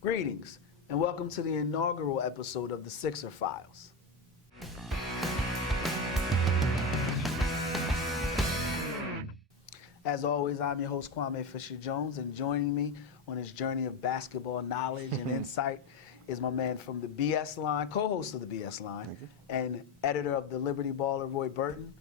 Greetings, and welcome to the inaugural episode of the Sixer Files. As always, I'm your host, Kwame Fisher-Jones, and joining me on this journey of basketball knowledge and insight is my man from the BS Line, co-host of the BS Line, and editor of the Liberty Baller, Roy Burton.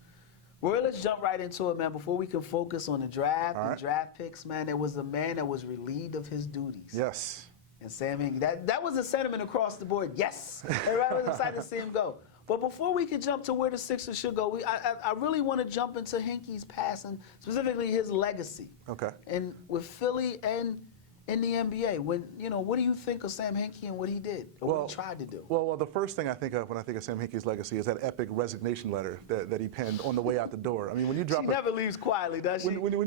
Roy, let's jump right into it, man. Before we can focus on the draft and draft picks, man, there was a man that was relieved of his duties. Yes. And Sam Hinkie, that was a sentiment across the board. Yes. Everybody was excited to see him go. But before we can jump to where the Sixers should go, I really want to jump into Hinkie's past and specifically his legacy. Okay. And with Philly and in the NBA, what do you think of Sam Hinkie and what he did, or what he tried to do? Well, the first thing I think of when I think of Sam Hinkie's legacy is that epic resignation letter that he penned on the way out the door. I mean, when you drop she never leaves quietly, does she? When you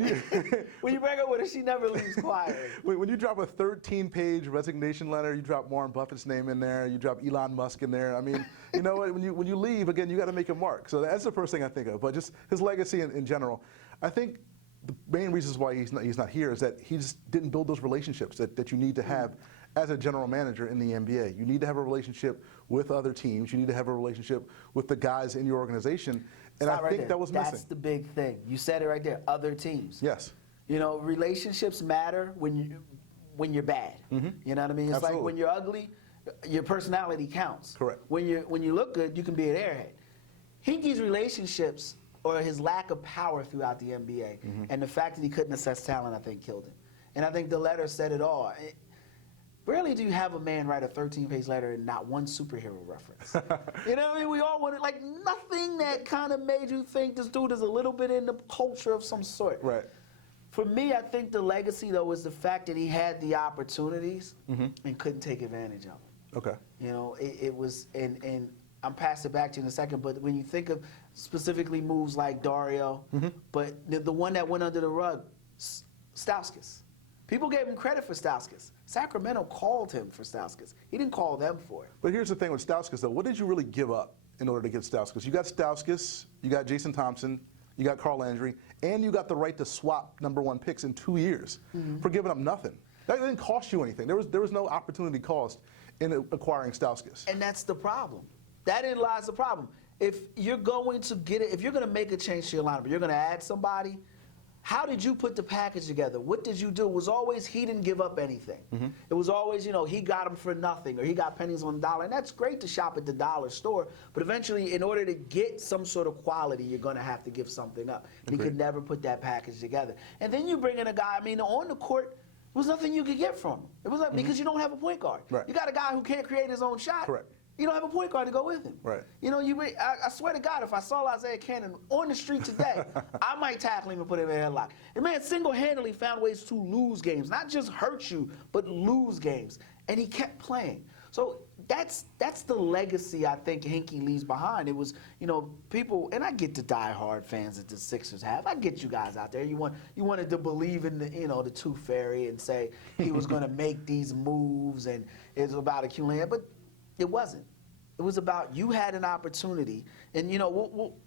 when you break up with her, she never leaves quietly. When you drop a 13-page resignation letter, you drop Warren Buffett's name in there, you drop Elon Musk in there. I mean, you know what? When you leave, again, you got to make a mark. So that's the first thing I think of. But just his legacy in general, I think. The main reasons why he's not here is that he just didn't build those relationships that you need to have as a general manager in the NBA. You need to have a relationship with other teams. You need to have a relationship with the guys in your organization. And I think that was missing. That's the big thing. You said it right there, other teams. Yes. You know, relationships matter when you're bad. Mm-hmm. You know what I mean? It's Absolutely. like when you're ugly, your personality counts. Correct. When you look good, you can be an airhead. Hinkie's relationships or his lack of power throughout the NBA, and the fact that he couldn't assess talent, I think, killed him. And I think the letter said it all. Rarely do you have a man write a 13-page letter and not one superhero reference. You know what I mean? We all wanted, like, nothing that kind of made you think this dude is a little bit in the culture of some sort. Right. For me, I think the legacy, though, is the fact that he had the opportunities and couldn't take advantage of them. Okay. You know, it was, and I'm pass it back to you in a second, but when you think of specifically moves like Dario, but the one that went under the rug, Stauskas. People gave him credit for Stauskas. Sacramento called him for Stauskas. He didn't call them for it. But here's the thing with Stauskas, though. What did you really give up in order to get Stauskas? You got Stauskas, you got Jason Thompson, you got Carl Landry, and you got the right to swap #1 picks in 2 years for giving up nothing. That didn't cost you anything. There was no opportunity cost in acquiring Stauskas. And that's the problem. That in lies the problem. If you're going to get it, if you're going to make a change to your lineup, you're going to add somebody, how did you put the package together? What did you do? It was always he didn't give up anything. It was always, he got them for nothing or he got pennies on the dollar. And that's great to shop at the dollar store, but eventually in order to get some sort of quality, you're going to have to give something up. And he could never put that package together. And then you bring in a guy, on the court, there was nothing you could get from him. It was like, because you don't have a point guard. Right. You got a guy who can't create his own shot. Correct. You don't have a point guard to go with him. Right. I swear to God, if I saw Isaiah Cannon on the street today, I might tackle him and put him in a headlock. The man single-handedly found ways to lose games, not just hurt you, but lose games. And he kept playing. So that's the legacy I think Hinkie leaves behind. It was, people, and I get the diehard fans that the Sixers have. I get you guys out there. You wanted to believe in the Tooth Fairy and say he was going to make these moves and it's about accumulating, but it wasn't. It was about you had an opportunity, and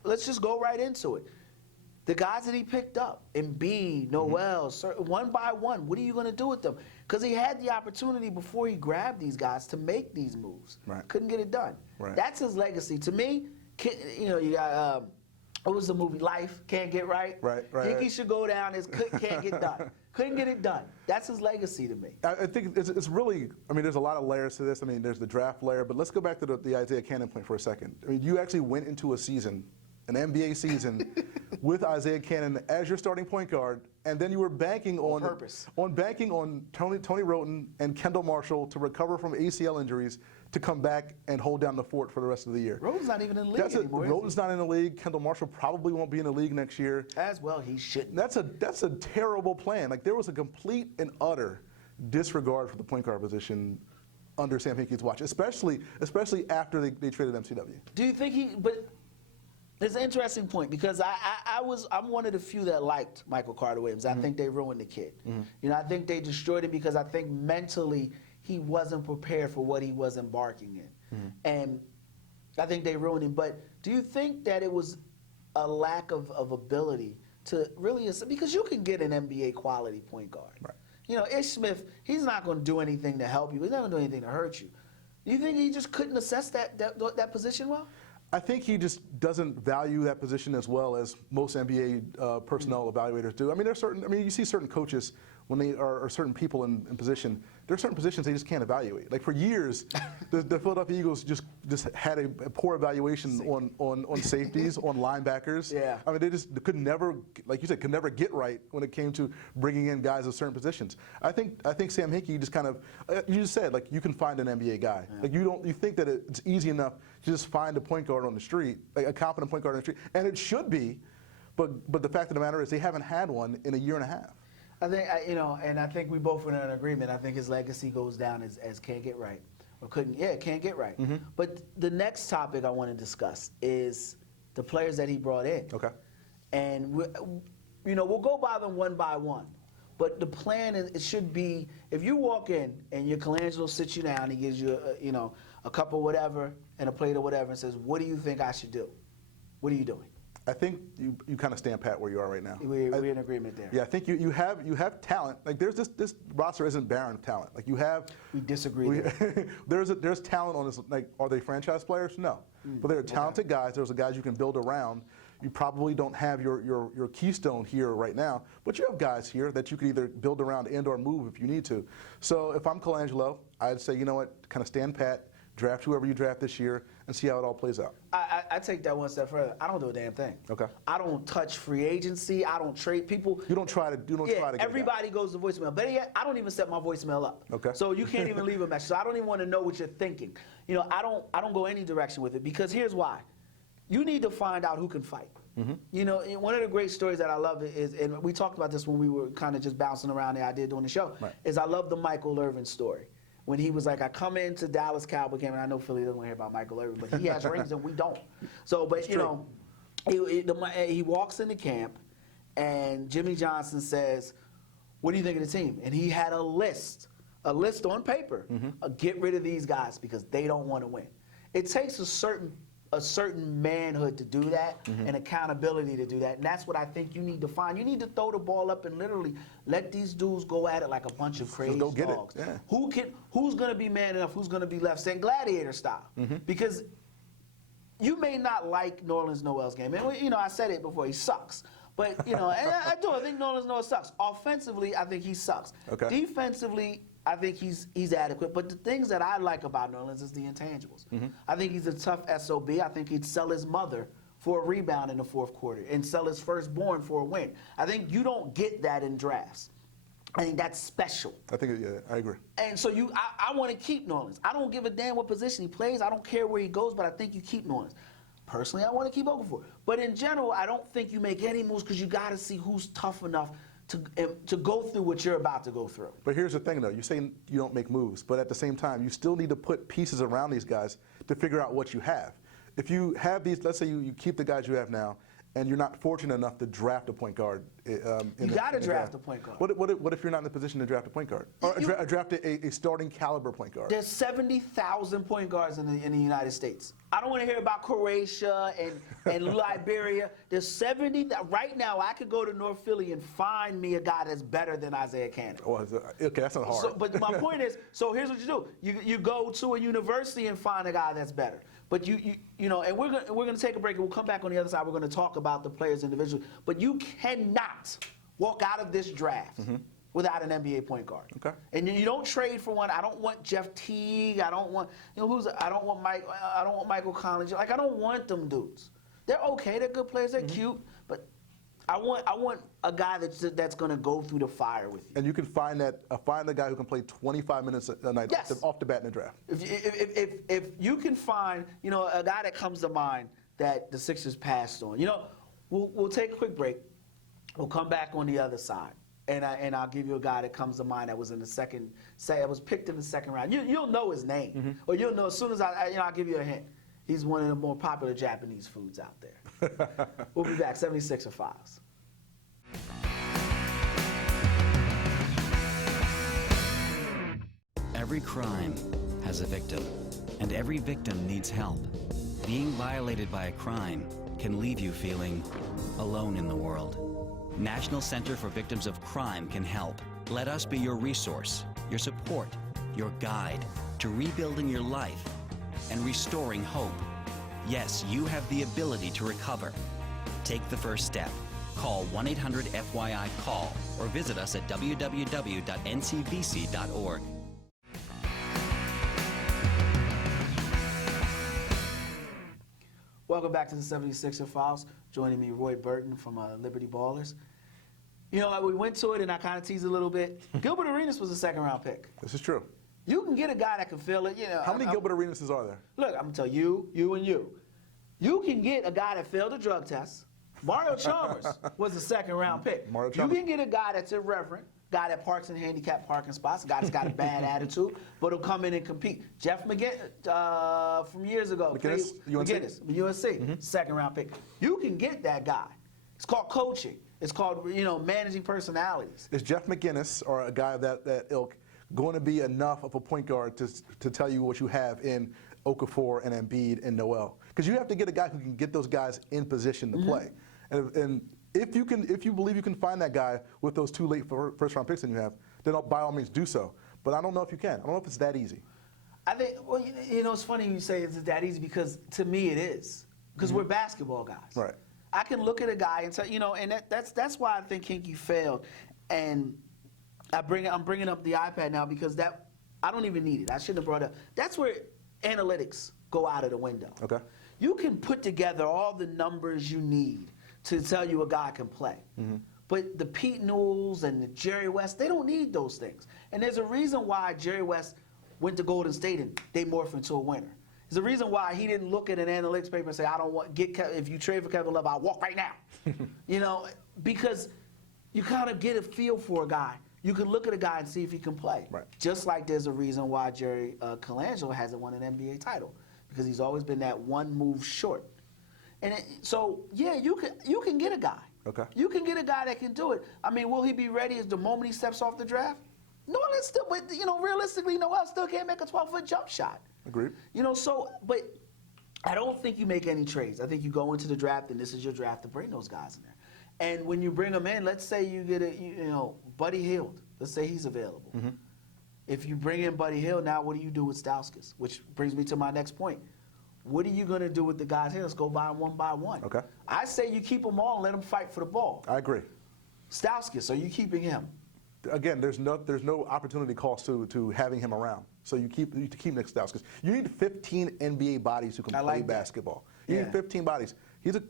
let's just go right into it. The guys that he picked up, Embiid, Noel, one by one, what are you going to do with them? Because he had the opportunity before he grabbed these guys to make these moves. Right. Couldn't get it done. Right. That's his legacy. To me, you got, what was the movie, Life, Can't Get Right? Right. Hinkie should go down as can't get done. Couldn't get it done. That's his legacy to me. I think it's really, there's a lot of layers to this. There's the draft layer, but let's go back to the Isaiah Cannon point for a second. You actually went into a season, an NBA season, with Isaiah Cannon as your starting point guard, and then you were banking on Tony Wroten and Kendall Marshall to recover from ACL injuries to come back and hold down the fort for the rest of the year. Wroten's not even in the league anymore. Wroten's not in the league. Kendall Marshall probably won't be in the league next year. As well, he shouldn't. That's a terrible plan. Like, there was a complete and utter disregard for the point guard position under Sam Hinkie's watch, especially after they traded MCW. Do you think but it's an interesting point because I'm one of the few that liked Michael Carter Williams. I think they ruined the kid. I think they destroyed him because I think mentally he wasn't prepared for what he was embarking in. And I think they ruined him. But do you think that it was a lack of ability to really, because you can get an NBA quality point guard. Right. Ish Smith, he's not going to do anything to help you. He's not going to do anything to hurt you. Do you think he just couldn't assess that position well? I think he just doesn't value that position as well as most NBA personnel evaluators do. I mean, you see certain coaches when they are certain people in position. There are certain positions they just can't evaluate. Like for years, the Philadelphia Eagles just had a poor evaluation on safeties, on linebackers. Yeah. I mean, they just could never, like you said, could never get right when it came to bringing in guys of certain positions. I think Sam Hinkie just kind of, you just said, like, you can find an NBA guy. Yeah. Like you think that it's easy enough to just find a point guard on the street, like a competent point guard on the street, and it should be, but the fact of the matter is they haven't had one in a year and a half. I think, and I think we both were in agreement. I think his legacy goes down as can't get right. Or can't get right. Mm-hmm. But the next topic I want to discuss is the players that he brought in. Okay. And, we'll go by them one by one. But the plan is, it should be, if you walk in and your Colangelo sits you down, he gives you, a cup of whatever and a plate of whatever and says, what do you think I should do? What are you doing? I think you kind of stand pat where you are right now. We're in agreement there. Yeah, I think you have talent. Like this roster isn't barren of talent. Like you have. We disagree. There's talent on this. Like, are they franchise players? No, but they're talented guys. There's guys you can build around. You probably don't have your keystone here right now, but you have guys here that you can either build around and/or move if you need to. So if I'm Colangelo, I'd say, you know what, kind of stand pat, draft whoever you draft this year, and see how it all plays out. I take that one step further. I don't do a damn thing. Okay. I don't touch free agency. I don't trade people. You don't try to. Get everybody goes to voicemail. Better yet, I don't even set my voicemail up. Okay. So you can't even leave a message. So I don't even want to know what you're thinking. I don't go any direction with it, because here's why. You need to find out who can fight. Mm-hmm. One of the great stories that I love is, and we talked about this when we were kind of just bouncing around the idea doing the show, right, is I love the Michael Irvin story. When he was like, I come into Dallas Cowboy game, and I know Philly doesn't want to hear about Michael Irvin, but he has rings and we don't. So, but he walks into camp, and Jimmy Johnson says, what do you think of the team? And he had a list on paper, get rid of these guys because they don't want to win. It takes a certain manhood to do that, and accountability to do that. And that's what I think you need to find. You need to throw the ball up and literally let these dudes go at it like a bunch of crazy dogs. Yeah. Who's going to be man enough? Who's going to be left standing? Gladiator style. Because you may not like Nerlens Noel's game. And, I said it before, he sucks. But, and I think Nerlens Noel sucks. Offensively, I think he sucks. Okay. Defensively, I think he's adequate. But the things that I like about Nerlens is the intangibles. I think he's a tough SOB. I think he'd sell his mother for a rebound in the fourth quarter and sell his firstborn for a win. I think you don't get that in drafts. I think that's special. I think, yeah, I agree. And so I want to keep Nerlens. I don't give a damn what position he plays. I don't care where he goes, but I think you keep Nerlens. Personally, I want to keep Okafor. But in general, I don't think you make any moves because you got to see who's tough enough to go through what you're about to go through. But here's the thing, though. You say you don't make moves, but at the same time, you still need to put pieces around these guys to figure out what you have. If you have these, let's say you keep the guys you have now, and you're not fortunate enough to draft a point guard. You got to draft a point guard. What if you're not in the position to draft a point guard? Or draft a starting caliber point guard? There's 70,000 point guards in the United States. I don't want to hear about Croatia and Liberia. There's 70. Right now, I could go to North Philly and find me a guy that's better than Isaiah Cannon. Oh, okay, that's not hard. So, but my point is, so here's what you do. You go to a university and find a guy that's better. But and we're gonna take a break, and we'll come back on the other side. We're gonna talk about the players individually. But you cannot walk out of this draft without an NBA point guard. Okay. And you don't trade for one. I don't want Jeff Teague. I don't want I don't want Michael Collins. Like, I don't want them dudes. They're okay. They're good players. They're cute. But I want a guy that's going to go through the fire with you. And you can find a guy who can play 25 minutes a night off the bat in the draft. If you can find a guy that comes to mind that the Sixers passed on, we'll take a quick break. We'll come back on the other side, and I'll give you a guy that comes to mind that was in the second. Say it was picked in the second round. You'll know his name, or you'll know as soon as I'll give you a hint. He's one of the more popular Japanese foods out there. We'll be back. 76er Files. Every crime has a victim, and every victim needs help. Being violated by a crime can leave you feeling alone in the world. National Center for Victims of Crime can help. Let us be your resource, your support, your guide to rebuilding your life and restoring hope. Yes, you have the ability to recover. Take the first step. Call 1-800-FYI-CALL or visit us at www.ncvc.org. Welcome back to the 76er Files. Joining me, Roy Burton from Liberty Ballers. You know, we went to it and I kind of teased a little bit. Gilbert Arenas was a second-round pick. This is true. You can get a guy that can fill it. You know, How many Gilbert Arenases are there? Look, I'm gonna tell you, you and you. You can get a guy that failed a drug test. Mario Chalmers was a second-round pick. Mario You Chalmers. can get a guy that's irreverent, guy that parks in handicapped parking spots, a guy that's got a bad attitude, but he'll come in and compete. Jeff McGinnis from years ago. McGinnis, UNC? UNC, second-round pick. You can get that guy. It's called coaching. It's called, you know, managing personalities. Is Jeff McGinnis or a guy of that ilk going to be enough of a point guard to tell you what you have in Okafor and Embiid and Noel? Because you have to get a guy who can get those guys in position to play. And if you believe you can find that guy with those two late first-round picks that you have, then by all means do so. But I don't know if you can. I don't know if it's that easy. I think, well, you know, it's funny you say it's that easy because to me it is. Because we're basketball guys. Right. I can look at a guy and tell, you know, and that's why I think Kinky failed. And I'm bringing up the iPad now because I don't even need it. I shouldn't have brought it up. That's where analytics go out of the window. Okay. You can put together all the numbers you need to tell you a guy can play. But the Pete Newells and the Jerry West, they don't need those things. And there's a reason why Jerry West went to Golden State and they morphed into a winner. There's a reason why he didn't look at an analytics paper and say, I don't want, if you trade for Kevin Love, I'll walk right now. You know, because you kind of get a feel for a guy. You can look at a guy and see if he can play. Right. Just like there's a reason why Jerry Colangelo hasn't won an NBA title, because he's always been that one move short. And so, yeah, you can get a guy. Okay. You can get a guy that can do it. I mean, will he be ready as the moment he steps off the draft? No, let's still, but, you know, realistically, Noel still can't make a 12-foot jump shot. Agreed. You know, so, but I don't think you make any trades. I think you go into the draft, and this is your draft to bring those guys in there. And when you bring them in, let's say you get Buddy Hield. Let's say he's available. If you bring in Buddy Hield, now what do you do with Stauskas? Which brings me to my next point. What are you going to do with the guys here? Let's go by one. Okay. I say you keep them all and let them fight for the ball. I agree. Stauskas, are you keeping him? Again, there's no opportunity cost to having him around. So you keep Nick Stauskas. You need 15 NBA bodies who can play basketball. You need 15 bodies. He's a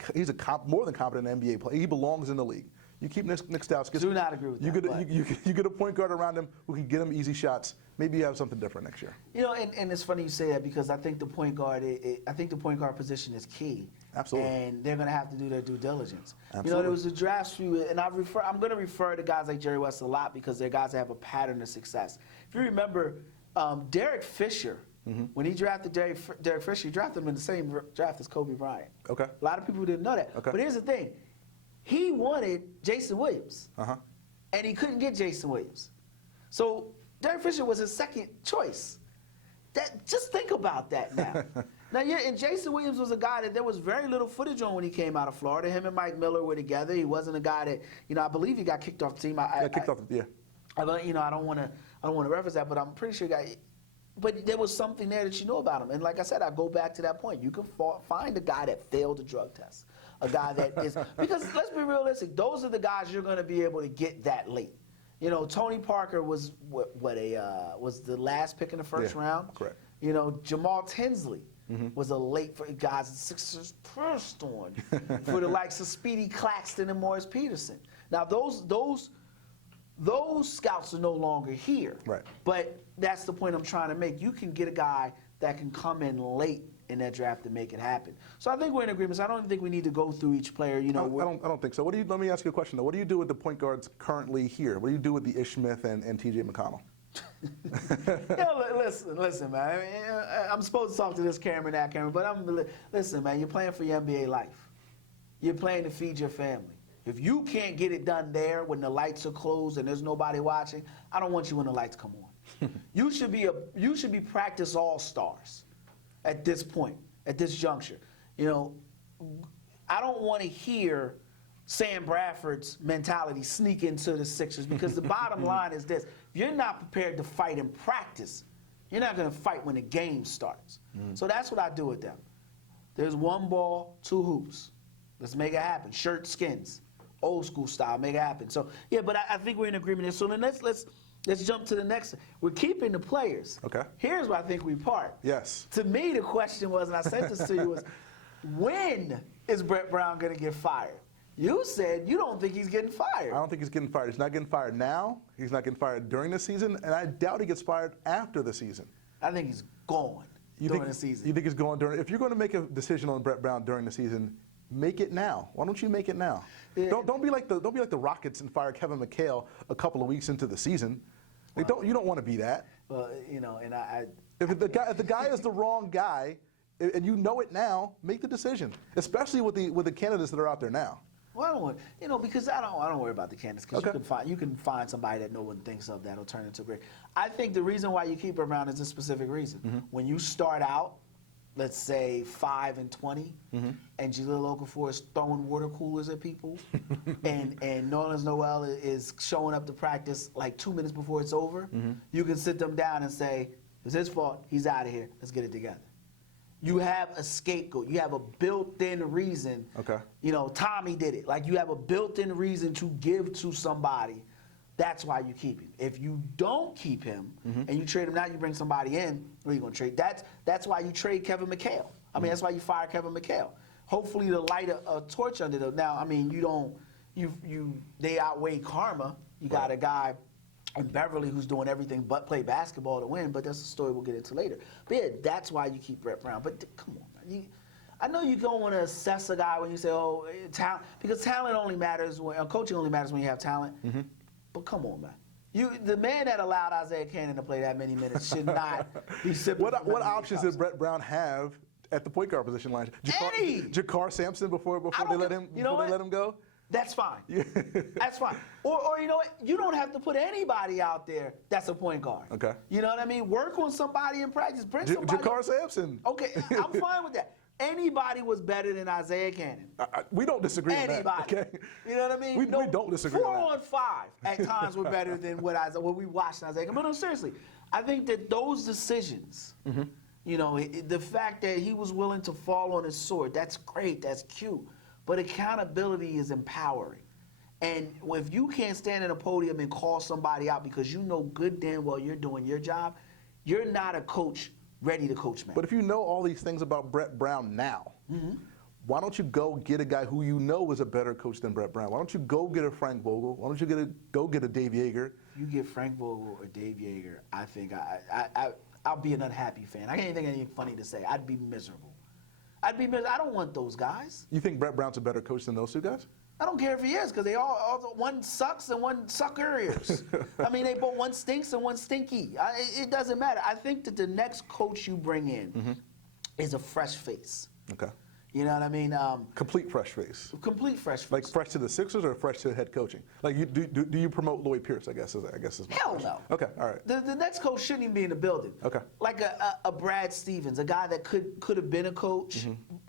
more than competent NBA player. He belongs in the league. You keep Nick Stauskas. Do not agree with that. You get a point guard around him who can get him easy shots. Maybe you have something different next year. You know, and it's funny you say that because I think the point guard, position is key. Absolutely. And they're going to have to do their due diligence. Absolutely. You know, there was a draft few, and I'm going to refer to guys like Jerry West a lot because they're guys that have a pattern of success. If you remember, Derek Fisher, when he drafted Derek Fisher, he drafted him in the same draft as Kobe Bryant. Okay. A lot of people didn't know that. Okay. But here's the thing. He wanted Jason Williams. And he couldn't get Jason Williams. So Derek Fisher was his second choice. Just think about that now. And Jason Williams was a guy that there was very little footage on when he came out of Florida. Him and Mike Miller were together. He wasn't a guy that, you know, I believe he got kicked off the team. Yeah, You know, I don't want to reference that, but I'm pretty sure he got. But there was something there that you know about him. And like I said, I go back to that point. You can find a guy that failed a drug test, a guy that is because let's be realistic. Those are the guys you're going to be able to get that late. You know, Tony Parker was was the last pick in the first round. Correct. You know, Jamal Tinsley was a late for guys the Sixers pressed on for the likes of Speedy Claxton and Morris Peterson. Now those scouts are no longer here. Right. But that's the point I'm trying to make. You can get a guy that can come in late in that draft and make it happen. So I think we're in agreement. So I don't think we need to go through each player. You know, I don't think so. Let me ask you a question though. What do you do with the point guards currently here? What do you do with the Ish Smith and T.J. McConnell? Listen, man. I mean, I'm supposed to talk to this camera and that camera, but listen, man. You're playing for your NBA life. You're playing to feed your family. If you can't get it done there when the lights are closed and there's nobody watching, I don't want you when the lights come on. You should be practice all-stars at this point, at this juncture. You know, I don't want to hear Sam Bradford's mentality sneak into the Sixers, because the bottom line is this: if you're not prepared to fight in practice, you're not going to fight when the game starts. So that's what I do with them. There's one ball, two hoops. Let's make it happen. Shirt skins, old school style, make it happen. So yeah, but I think we're in agreement there. So then let's jump to the next. We're keeping the players. Okay. Here's where I think we part. Yes. To me, the question was, and I sent this to you, was when is Brett Brown going to get fired? You said you don't think he's getting fired. I don't think he's getting fired. He's not getting fired now. He's not getting fired during the season, and I doubt he gets fired after the season. I think he's gone during the season. You think he's going during? If you're going to make a decision on Brett Brown during the season, make it now. Why don't you make it now? Yeah. Don't be like the Rockets and fire Kevin McHale a couple of weeks into the season. You don't want to be that. Well, you know, and If the guy is the wrong guy, and you know it now, make the decision. Especially with the candidates that are out there now. Well, I don't want, you know, because I don't worry about the candidates, because Okay. you can find somebody that no one thinks of that'll turn into great. I think the reason why you keep Brett Brown is a specific reason. When you start out, let's say 5-20, and Jaleel Okafor is throwing water coolers at people, and Nerlens Noel is showing up to practice like 2 minutes before it's over, you can sit them down and say, it's his fault, he's out of here, let's get it together. You have a scapegoat. You have a built-in reason. Okay. You know, Tommy did it. Like, you have a built-in reason to give to somebody. That's why you keep him. If you don't keep him and you trade him now, you bring somebody in, who are you going to trade? That's why you trade Kevin McHale. I mean, that's why you fire Kevin McHale. Hopefully to light a torch under them. Now, I mean, they outweigh karma. You got a guy in Beverly who's doing everything but play basketball to win, but that's a story we'll get into later. But yeah, that's why you keep Brett Brown. But come on, man. I know you don't want to assess a guy when you say, oh, talent, because talent only matters coaching only matters when you have talent. But come on, man. The man that allowed Isaiah Cannon to play that many minutes should not be sipping. What options did Brett Brown have at the point guard position line? Jakar Sampson before they let him go? That's fine. That's fine. Or you know what? You don't have to put anybody out there that's a point guard. Okay. You know what I mean? Work on somebody in practice. Bring somebody. Jakar Sampson. Okay, I'm fine with that. Anybody was better than Isaiah Cannon. We don't disagree on that. Anybody. Okay? You know what I mean? We don't disagree on that. 4 on 5 at times were better than what we watched Isaiah Cannon. But no, seriously, I think that those decisions, you know, the fact that he was willing to fall on his sword, that's great, that's cute. But accountability is empowering. And if you can't stand at a podium and call somebody out because you know good damn well you're doing your job, you're not a coach ready to coach, man. But if you know all these things about Brett Brown now, why don't you go get a guy who you know is a better coach than Brett Brown? Why don't you go get a Frank Vogel? Why don't you go get a Dave Yeager? You get Frank Vogel or Dave Yeager, I think I'll be an unhappy fan. I can't even think of anything funny to say. I'd be miserable. I don't want those guys. You think Brett Brown's a better coach than those two guys? I don't care if he is, because they all one sucks and one suckers. I mean, they both, one stinks and one stinky. It doesn't matter. I think that the next coach you bring in is a fresh face. Okay. You know what I mean? Complete fresh face. Complete fresh face. Like fresh to the Sixers or fresh to head coaching? Like, do you promote Lloyd Pierce? I guess is my Hell question. no. Okay, all right. The next coach shouldn't even be in the building. Okay. Like a Brad Stevens, a guy that could have been a coach,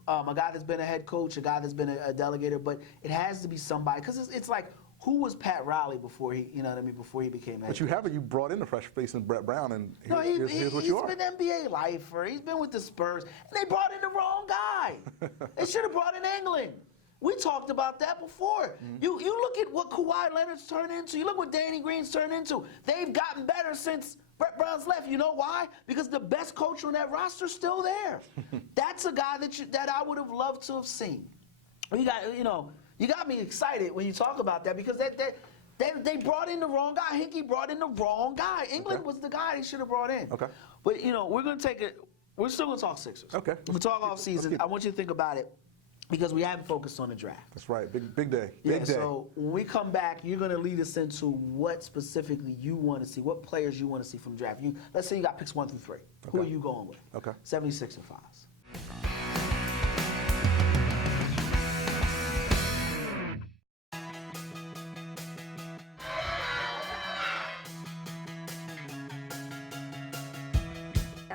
a guy that's been a head coach, a guy that's been a delegator, but it has to be somebody, because it's like, who was Pat Riley before he, you know what I mean, before he became head But you coach? You brought in a fresh face in Brett Brown, and No, here's what you are. He's been NBA lifer. He's been with the Spurs, and they brought in the wrong guy. They should have brought in England. We talked about that before. You look at what Kawhi Leonard's turned into. You look what Danny Green's turned into. They've gotten better since Brett Brown's left. You know why? Because the best coach on that roster's still there. That's a guy that I would have loved to have seen. You got me excited when you talk about that, because they brought in the wrong guy. Hinkie brought in the wrong guy. England was the guy they should have brought in. Okay. But we're still gonna talk Sixers. Okay. We'll talk off season. I want you to think about it, because we haven't focused on the draft. That's right. Big day. Yeah, Big day. so when we come back, you're going to lead us into what specifically you want to see, what players you want to see from the draft. Let's say you got picks 1 through 3. Who are you going with? Okay. 76 and 5s.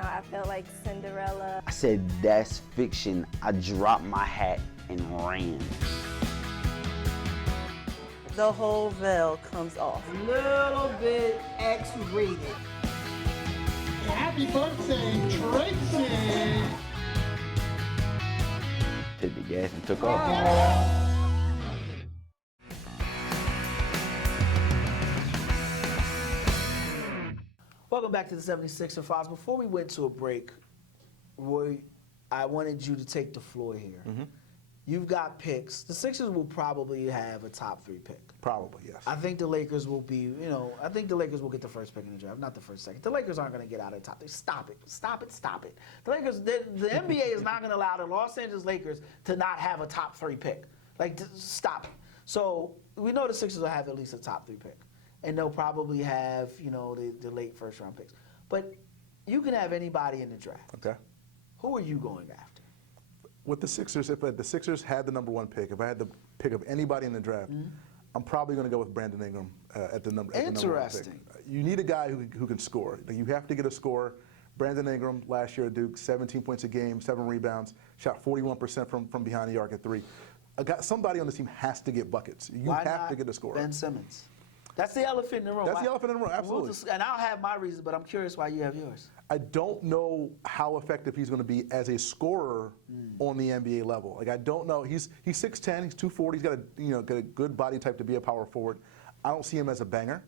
I felt like Cinderella. I said, that's fiction. I dropped my hat and ran. the whole veil comes off. Little bit X-rated. Happy birthday, Tracy! Hit the gas and took off. Welcome back to the 76er Files. Before we went to a break, Roy, I wanted you to take the floor here. You've got picks. The Sixers will probably have a top 3 pick. Probably, yes. I think the Lakers will be, I think the Lakers will get the first pick in the draft, not the first, second. The Lakers aren't going to get out of the top 3. Stop it. Stop it. Stop it. The Lakers, the NBA is not going to allow the Los Angeles Lakers to not have a top 3 pick. Like, stop it. So we know the Sixers will have at least a top 3 pick. And they'll probably have, the late first round picks. But you can have anybody in the draft. Okay. Who are you going after? With the Sixers, if the Sixers had the number 1 pick, if I had the pick of anybody in the draft, I'm probably going to go with Brandon Ingram at the number. Interesting. At the number 1 pick. You need a guy who can score. Like, you have to get a scorer. Brandon Ingram last year at Duke, 17 points a game, 7 rebounds, shot 41% from behind the arc at 3. Somebody on this team has to get buckets. You Why have not to get a scorer. Ben Simmons. That's the elephant in the room. That's the elephant in the room, absolutely. And I'll have my reasons, but I'm curious why you have yours. I don't know how effective he's going to be as a scorer on the NBA level. Like, I don't know. He's 6'10", he's 240. He's got a good body type to be a power forward. I don't see him as a banger.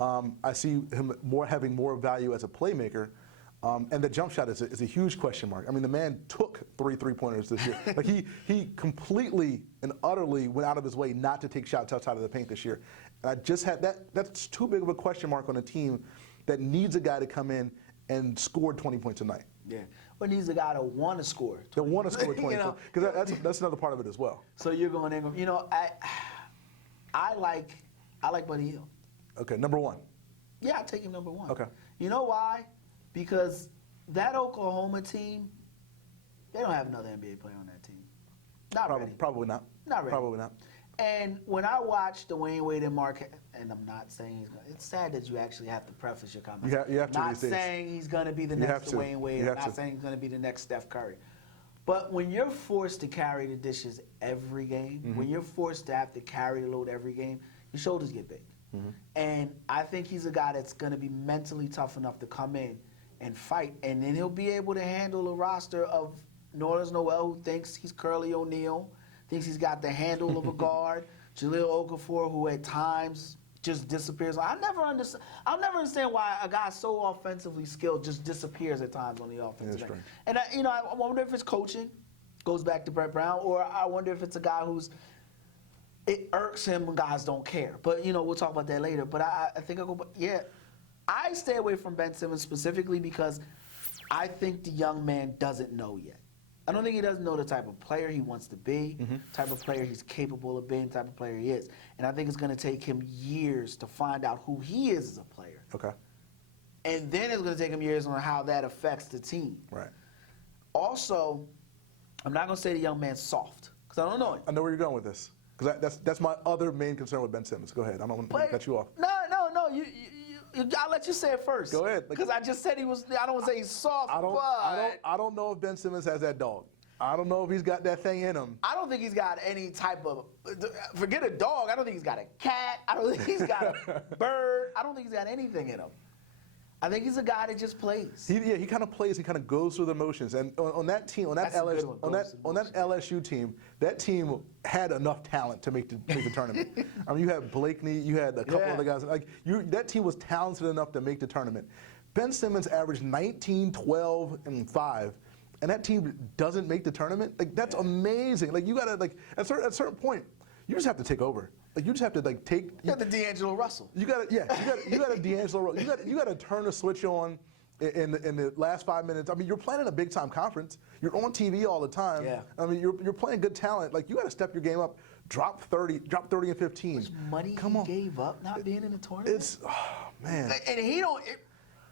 I see him having more value as a playmaker. And the jump shot is a huge question mark. I mean, the man took 3 3-pointers this year. Like, he completely and utterly went out of his way not to take shots outside of the paint this year. And I just had that's too big of a question mark on a team that needs a guy to come in and score 20 points a night. Yeah. But needs a guy to want to score. That want to score 20 points. Because that's another part of it as well. So you're going Ingram. I like Buddy Hield. Okay, number 1. Yeah, I'll take him number 1. Okay. You know why? Because that Oklahoma team, they don't have another NBA player on that team. Not ready. Probably not. Not ready. Probably not. And when I watched Dwayne Wade and Mark, and I'm not saying he's going to, it's sad that you actually have to preface your comments. You have to not these days. saying he's going to be the You next have to. Dwayne Wade. You I'm have not to. saying he's going to be the next Steph Curry. But when you're forced to carry the dishes every game, when you're forced to have to carry the load every game, your shoulders get big. And I think he's a guy that's going to be mentally tough enough to come in and fight. And then he'll be able to handle a roster of Nerlens Noel, who thinks he's Curly O'Neal, thinks he's got the handle of a guard, Jahlil Okafor, who at times just disappears. I'll never understand why a guy so offensively skilled just disappears at times on the offensive end. And I wonder if it's coaching, goes back to Brett Brown, or I wonder if it's a guy it irks him when guys don't care. But we'll talk about that later. But I think I stay away from Ben Simmons specifically because I think the young man doesn't know yet. I don't think he doesn't know the type of player he wants to be, type of player he's capable of being, type of player he is. And I think it's going to take him years to find out who he is as a player. Okay. And then it's going to take him years on how that affects the team. Right. Also, I'm not going to say the young man's soft because I don't know him. I know where you're going with this. Because that's my other main concern with Ben Simmons. Go ahead. I don't want to cut you off. No. I'll let you say it first. Go ahead. Because I just said he was. I don't want to say he's soft. I don't know if Ben Simmons has that dog. I don't know if he's got that thing in him. I don't think he's got any type of. Forget a dog. I don't think he's got a cat. I don't think he's got a bird. I don't think he's got anything in him. I think he's a guy that just plays. He kind of plays. He kind of goes through the motions. And on that team, on that LSU team, that team had enough talent to make the tournament. I mean, you had Blakeney, you had a couple other guys. That team was talented enough to make the tournament. Ben Simmons averaged 19, 12, and 5, and that team doesn't make the tournament. Like, that's amazing. Like, you gotta at a certain point, you just have to take over. Like, you just have to take. You got the D'Angelo Russell. You got a D'Angelo. You got to turn the switch on in the last 5 minutes. I mean, you're playing in a big time conference. You're on TV all the time. Yeah. I mean, you're playing good talent. Like, you got to step your game up. Drop 30 and 15. Much money he gave up not being in the tournament. It's man. And he don't.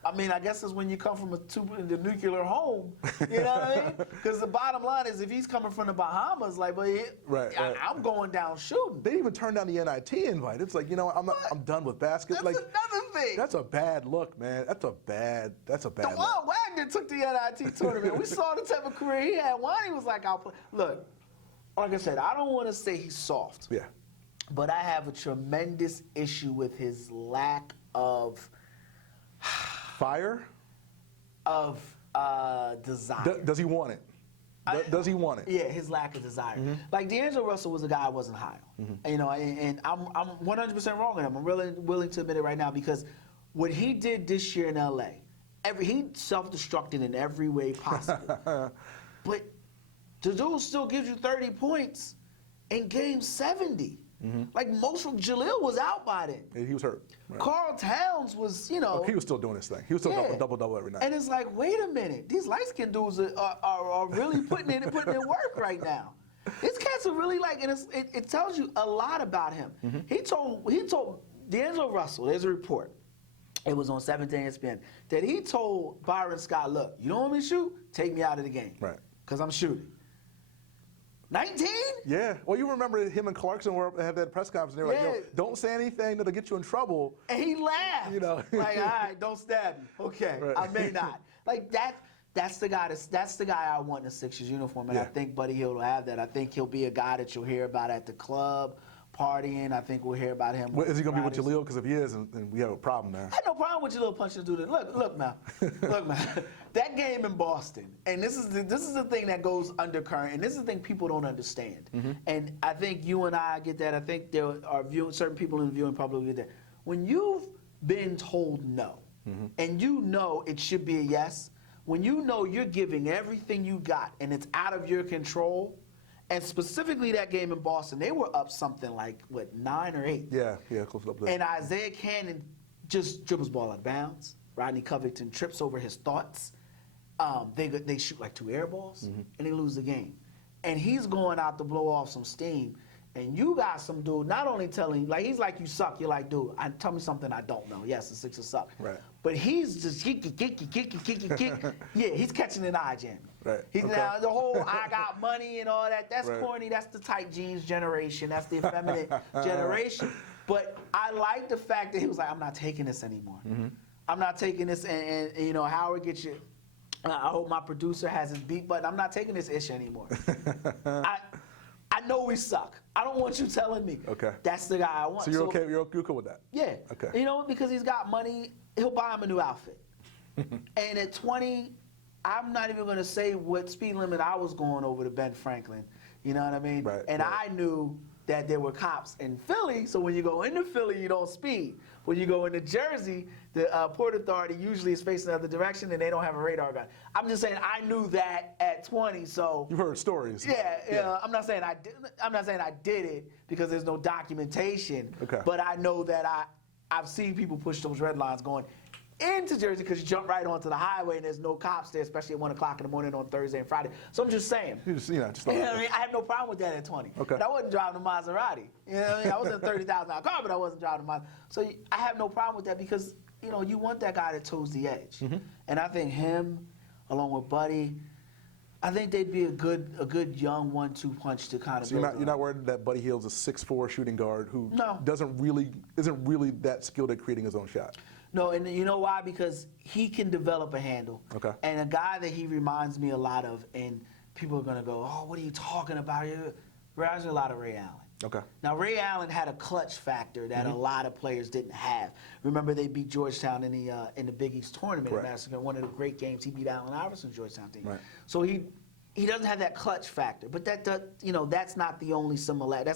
I mean, I guess it's when you come from the nuclear home, you know what I mean? Because the bottom line is, if he's coming from the Bahamas, like, but right. I'm going down shooting. They didn't even turn down the NIT invite. It's like, I'm done with basketball. That's another thing. That's a bad look, man. That's a bad look. DeJuan Wagner took the NIT tournament. We saw the type of career he had. He was like, I'll play. Look, like I said, I don't want to say he's soft. Yeah. but I have a tremendous issue with his lack of Fire? desire. Does he want it? Does he want it? Yeah, his lack of desire. Like D'Angelo Russell was a guy I wasn't high on. You know, and I'm 100% wrong on him. I'm really willing to admit it right now because what he did this year in LA, he self-destructed in every way possible. But the dude still gives you 30 points in game 70. Like most of Jaleel was out by then. Yeah, he was hurt. Right. Carl Towns was, you know. Oh, he was still doing his thing. He was still double every night. And it's like, wait a minute, these light-skinned dudes are really putting in work right now. These cats are really like, and it tells you a lot about him. He told D'Angelo Russell, there's a report, it was on 7th ESPN, that he told Byron Scott, look, you don't want me to shoot? Take me out of the game. Right. Because I'm shooting. 19? Yeah. Well, you remember him and Clarkson had that press conference, and they were like, yo, don't say anything that'll get you in trouble. And he laughed. You know. Like, all right, don't stab me. Okay, Right. I may not. Like that's the guy I want in the Sixers uniform, and I think Buddy Hield will have that. I think he'll be a guy that you'll hear about at the club, partying. I think we'll hear about him. Well, is he going to be with Fridays. Jaleel? Because if he is, then we have a problem there. I had no problem with Jaleel punching through the look, man. Look, man. That game in Boston, and this is the thing that goes undercurrent, and this is the thing people don't understand. And I think you and I get that. I think there are certain people in the viewing public get that. When you've been told no, and you know it should be a yes, when you know you're giving everything you got and it's out of your control, and specifically that game in Boston, they were up something like, what, 9 or 8? Yeah, close up there. And Isaiah Cannon just dribbles ball out of bounds. Rodney Covington trips over his thoughts. They shoot like 2 air balls, and they lose the game. And he's going out to blow off some steam. And you got some dude not only telling, like, he's like, you suck. You're like, dude, tell me something I don't know. Yes, the Sixers suck. Right. But he's just kick. Yeah, he's catching an eye jam. Right. He's Okay. now the whole I got money and all that. That's Right. corny. That's the tight jeans generation. That's the effeminate generation. But I like the fact that he was like, I'm not taking this anymore. I'm not taking this. And you know, Howard gets you. I hope my producer has his beat button. I'm not taking this ish anymore. I know we suck. I don't want you telling me. Okay. That's the guy I want. So you're okay? You're cool with that? Yeah. Okay. You know, because he's got money, he'll buy him a new outfit. And at 20, I'm not even going to say what speed limit I was going over to Ben Franklin. You know what I mean? Right, and right. I knew that there were cops in Philly, so when you go into Philly, you don't speed. When you go into Jersey, the Port Authority usually is facing the other direction, and they don't have a radar gun. I'm just saying I knew that at 20, so You've heard stories. yeah. I'm not saying I did it because there's no documentation. Okay. But I know that I've seen people push those red lines going into Jersey because you jump right onto the highway and there's no cops there, especially at 1 o'clock in the morning on Thursday and Friday. So I'm just saying. Just You know what I mean? I have no problem with that at 20. Okay. But I wasn't driving a Maserati. You know what I mean? I was in a $30,000 car, but I wasn't driving a Maserati. So I have no problem with that because, you know, you want that guy that toes the edge. And I think him, along with Buddy, I think they'd be a good young 1-2 punch to kind of. So you're not worried that Buddy Hield's a 6'4" shooting guard who No. isn't really that skilled at creating his own shot? No, and you know why? Because he can develop a handle. Okay. And a guy that he reminds me a lot of, and people are gonna go, oh, what are you talking about? He reminds me a lot of Ray Allen. Okay. Now, Ray Allen had a clutch factor that a lot of players didn't have. Remember, they beat Georgetown in the Big East tournament at Madison. One of the great games. He beat Allen Iverson's Georgetown team. Right. So he doesn't have that clutch factor. But that's not the only similarity.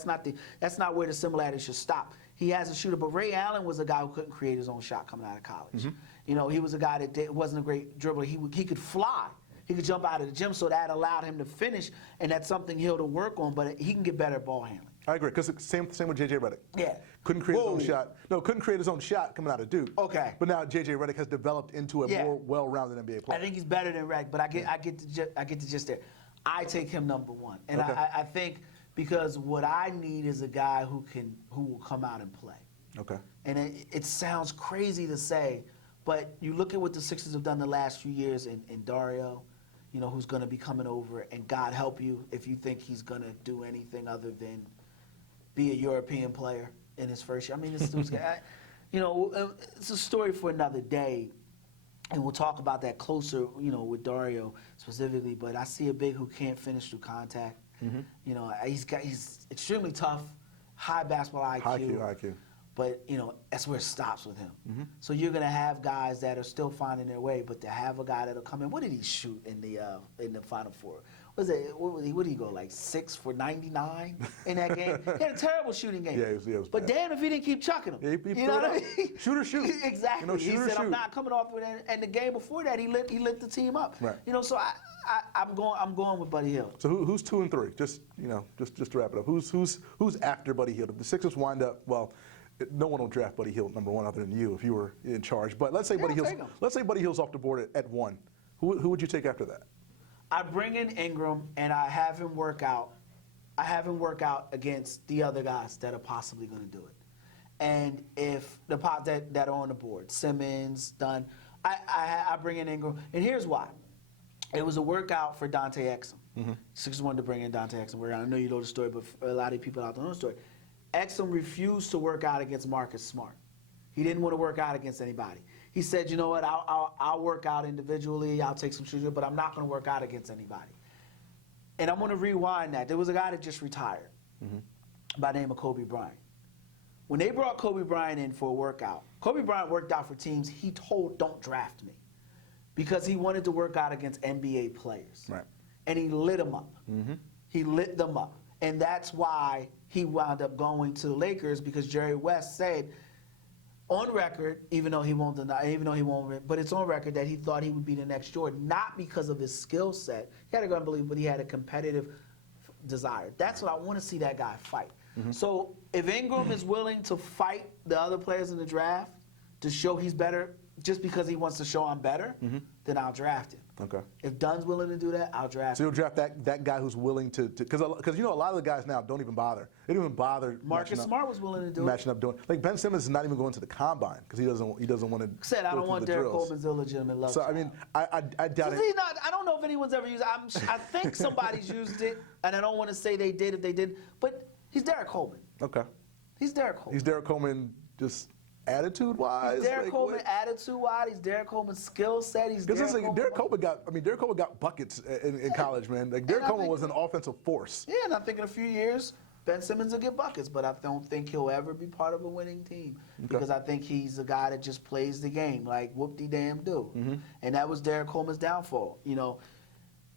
That's not where the similarity should stop. He has a shooter, but Ray Allen was a guy who couldn't create his own shot coming out of college. You know, he was a guy that wasn't a great dribbler. He could fly. He could jump out of the gym, so that allowed him to finish, and that's something he'll to work on. But he can get better at ball handling. I agree, because same with J.J. Redick. Yeah. Couldn't create his own shot. No, couldn't create his own shot coming out of Duke. Okay. But now J.J. Redick has developed into a more well-rounded NBA player. I think he's better than Redick, but I get the gist there. I take him number 1, and Okay. I think because what I need is a guy who will come out and play. Okay. And it sounds crazy to say, but you look at what the Sixers have done the last few years in Dario, you know, who's going to be coming over, and God help you if you think he's going to do anything other than be a European player in his first year. I mean, this dude's you know, it's a story for another day, and we'll talk about that closer, you know, with Dario specifically. But I see a big who can't finish through contact. You know, he's extremely tough, high basketball IQ. High IQ. But, you know, that's where it stops with him. So you're going to have guys that are still finding their way, but to have a guy that'll come in. What did he shoot in the Final Four? What did he go, like 6 for 99 in that game? He had a terrible shooting game. Yeah, it was but bad. damn if he didn't keep chucking them. Yeah, he you know put what it I mean? Shoot or shoot. Exactly. You know, shoot he or said, shoot. I'm not coming off with it. And the game before that, he lit the team up. Right. You know, so I'm going with Buddy Hield. So who's 2 and 3? Just to wrap it up. Who's after Buddy Hield? If the Sixers wind up, well, no one will draft Buddy Hield #1 other than you if you were in charge. But let's say Buddy Hield's off the board at 1. Who would you take after that? I bring in Ingram and I have him work out. I have him work out against the other guys that are possibly going to do it. And if the pot that are on the board, Simmons, Dunn, I bring in Ingram. And here's why. It was a workout for Dante Exum. Sixers wanted to bring in Dante Exum. I know you know the story, but for a lot of people out there know the story. Exum refused to work out against Marcus Smart. He didn't want to work out against anybody. He said, you know what, I'll work out individually, I'll take some shooting, but I'm not going to work out against anybody. And I'm going to rewind that. There was a guy that just retired by the name of Kobe Bryant. When they brought Kobe Bryant in for a workout, Kobe Bryant worked out for teams he told, don't draft me, because he wanted to work out against NBA players. Right. And he lit them up. He lit them up. And that's why he wound up going to the Lakers, because Jerry West said, on record, even though he won't, but it's on record that he thought he would be the next Jordan, not because of his skill set. He had a gun belief, but he had a competitive desire. That's what I want to see that guy fight. So if Ingram is willing to fight the other players in the draft to show he's better, just because he wants to show I'm better, then I'll draft him. Okay. If Dunn's willing to do that, I'll draft So him. you'll draft that guy who's willing to because you know a lot of the guys now don't even bother. They don't even bother. Marcus Smart was willing to do it. matching up doing like Ben Simmons is not even going to the combine because he doesn't want to. Said I don't want Derek Coleman's illegitimate love. So I mean I doubt it. He's not, I don't know if anyone's ever used it. I think somebody's used it, and I don't want to say they did if they did, but he's Derek Coleman. Okay. He's Derek Coleman. He's Derek Coleman just attitude-wise. He's Derek Coleman attitude-wise. He's Derek Coleman's skill set. He's Derek Coleman got buckets in college, man. Like Derek Coleman was an offensive force. Yeah, and I think in a few years, Ben Simmons will get buckets, but I don't think he'll ever be part of a winning team because I think he's a guy that just plays the game like whoop-de-damn-do. And that was Derek Coleman's downfall. You know,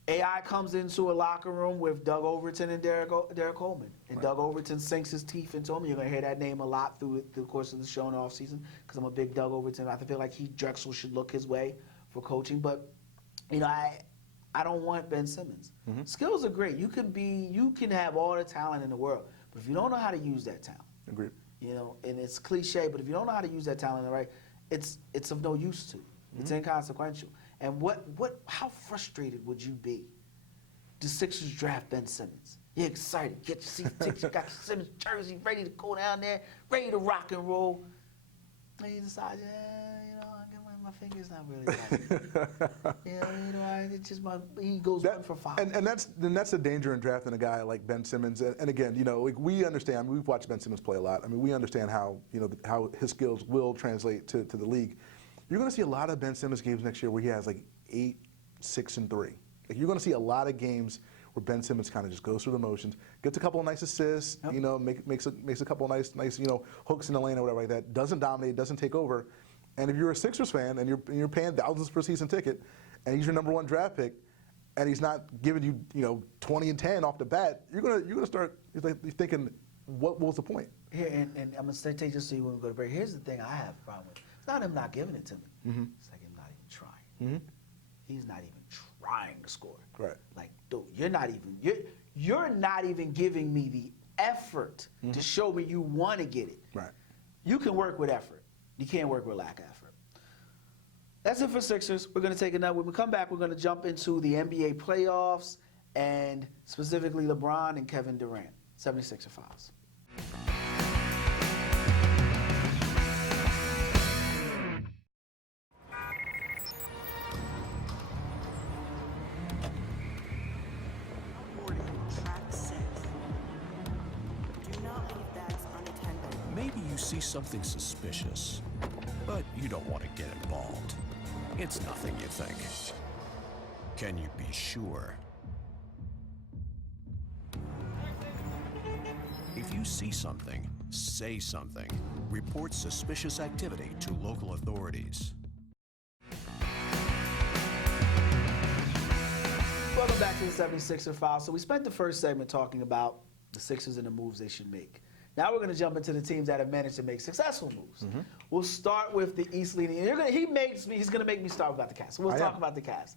AI comes into a locker room with Doug Overton and Derek Coleman. And Doug Overton sinks his teeth into him. You're going to hear that name a lot through the course of the show in the offseason because I'm a big Doug Overton. I feel like Drexel should look his way for coaching. But, you know, I don't want Ben Simmons. Skills are great. You can have all the talent in the world. But if you don't know how to use that talent, Agreed. you know, and it's cliche, but if you don't know how to use that talent, right, it's of no use to you. It's inconsequential. And how frustrated would you be? The Sixers draft Ben Simmons. You're excited. Get your seat tickets. You got your Simmons jersey ready to go down there, ready to rock and roll. And you decide, my finger's not really right. It's just my ego's 1 for 5. And that's the danger in drafting a guy like Ben Simmons. And again, you know, like we understand. We've watched Ben Simmons play a lot. I mean, we understand how his skills will translate to the league. You're going to see a lot of Ben Simmons games next year where he has like 8, 6, and 3. Like you're going to see a lot of games where Ben Simmons kind of just goes through the motions, gets a couple of nice assists, you know, makes a couple of nice hooks in the lane or whatever like that. Doesn't dominate, doesn't take over. And if you're a Sixers fan and you're paying thousands for a season ticket, and he's your #1 draft pick, and he's not giving you 20 and 10 off the bat, you're gonna start thinking, what was the point? Here, and I'm gonna take this to you when we go to break. Here's the thing I have a problem with. It's not him not giving it to me. It's like him not even trying. He's not even trying to score. Right. Like, dude, you're not even giving me the effort to show me you want to get it. Right. You can work with effort. You can't work with lack of effort. That's it for Sixers. We're going to take another. When we come back, we're going to jump into the NBA playoffs and specifically LeBron and Kevin Durant. 76er Files. Maybe you see something suspicious, but you don't want to get involved. It's nothing, you think. Can you be sure? If you you see something, say something. Report suspicious activity to local authorities. Welcome back to the 76er File. So we spent the first segment talking about the Sixers and the moves they should make. Now we're going to jump into the teams that have managed to make successful moves. We'll start with the East leading. He's going to make me start about the Cavs. We'll talk about the Cavs.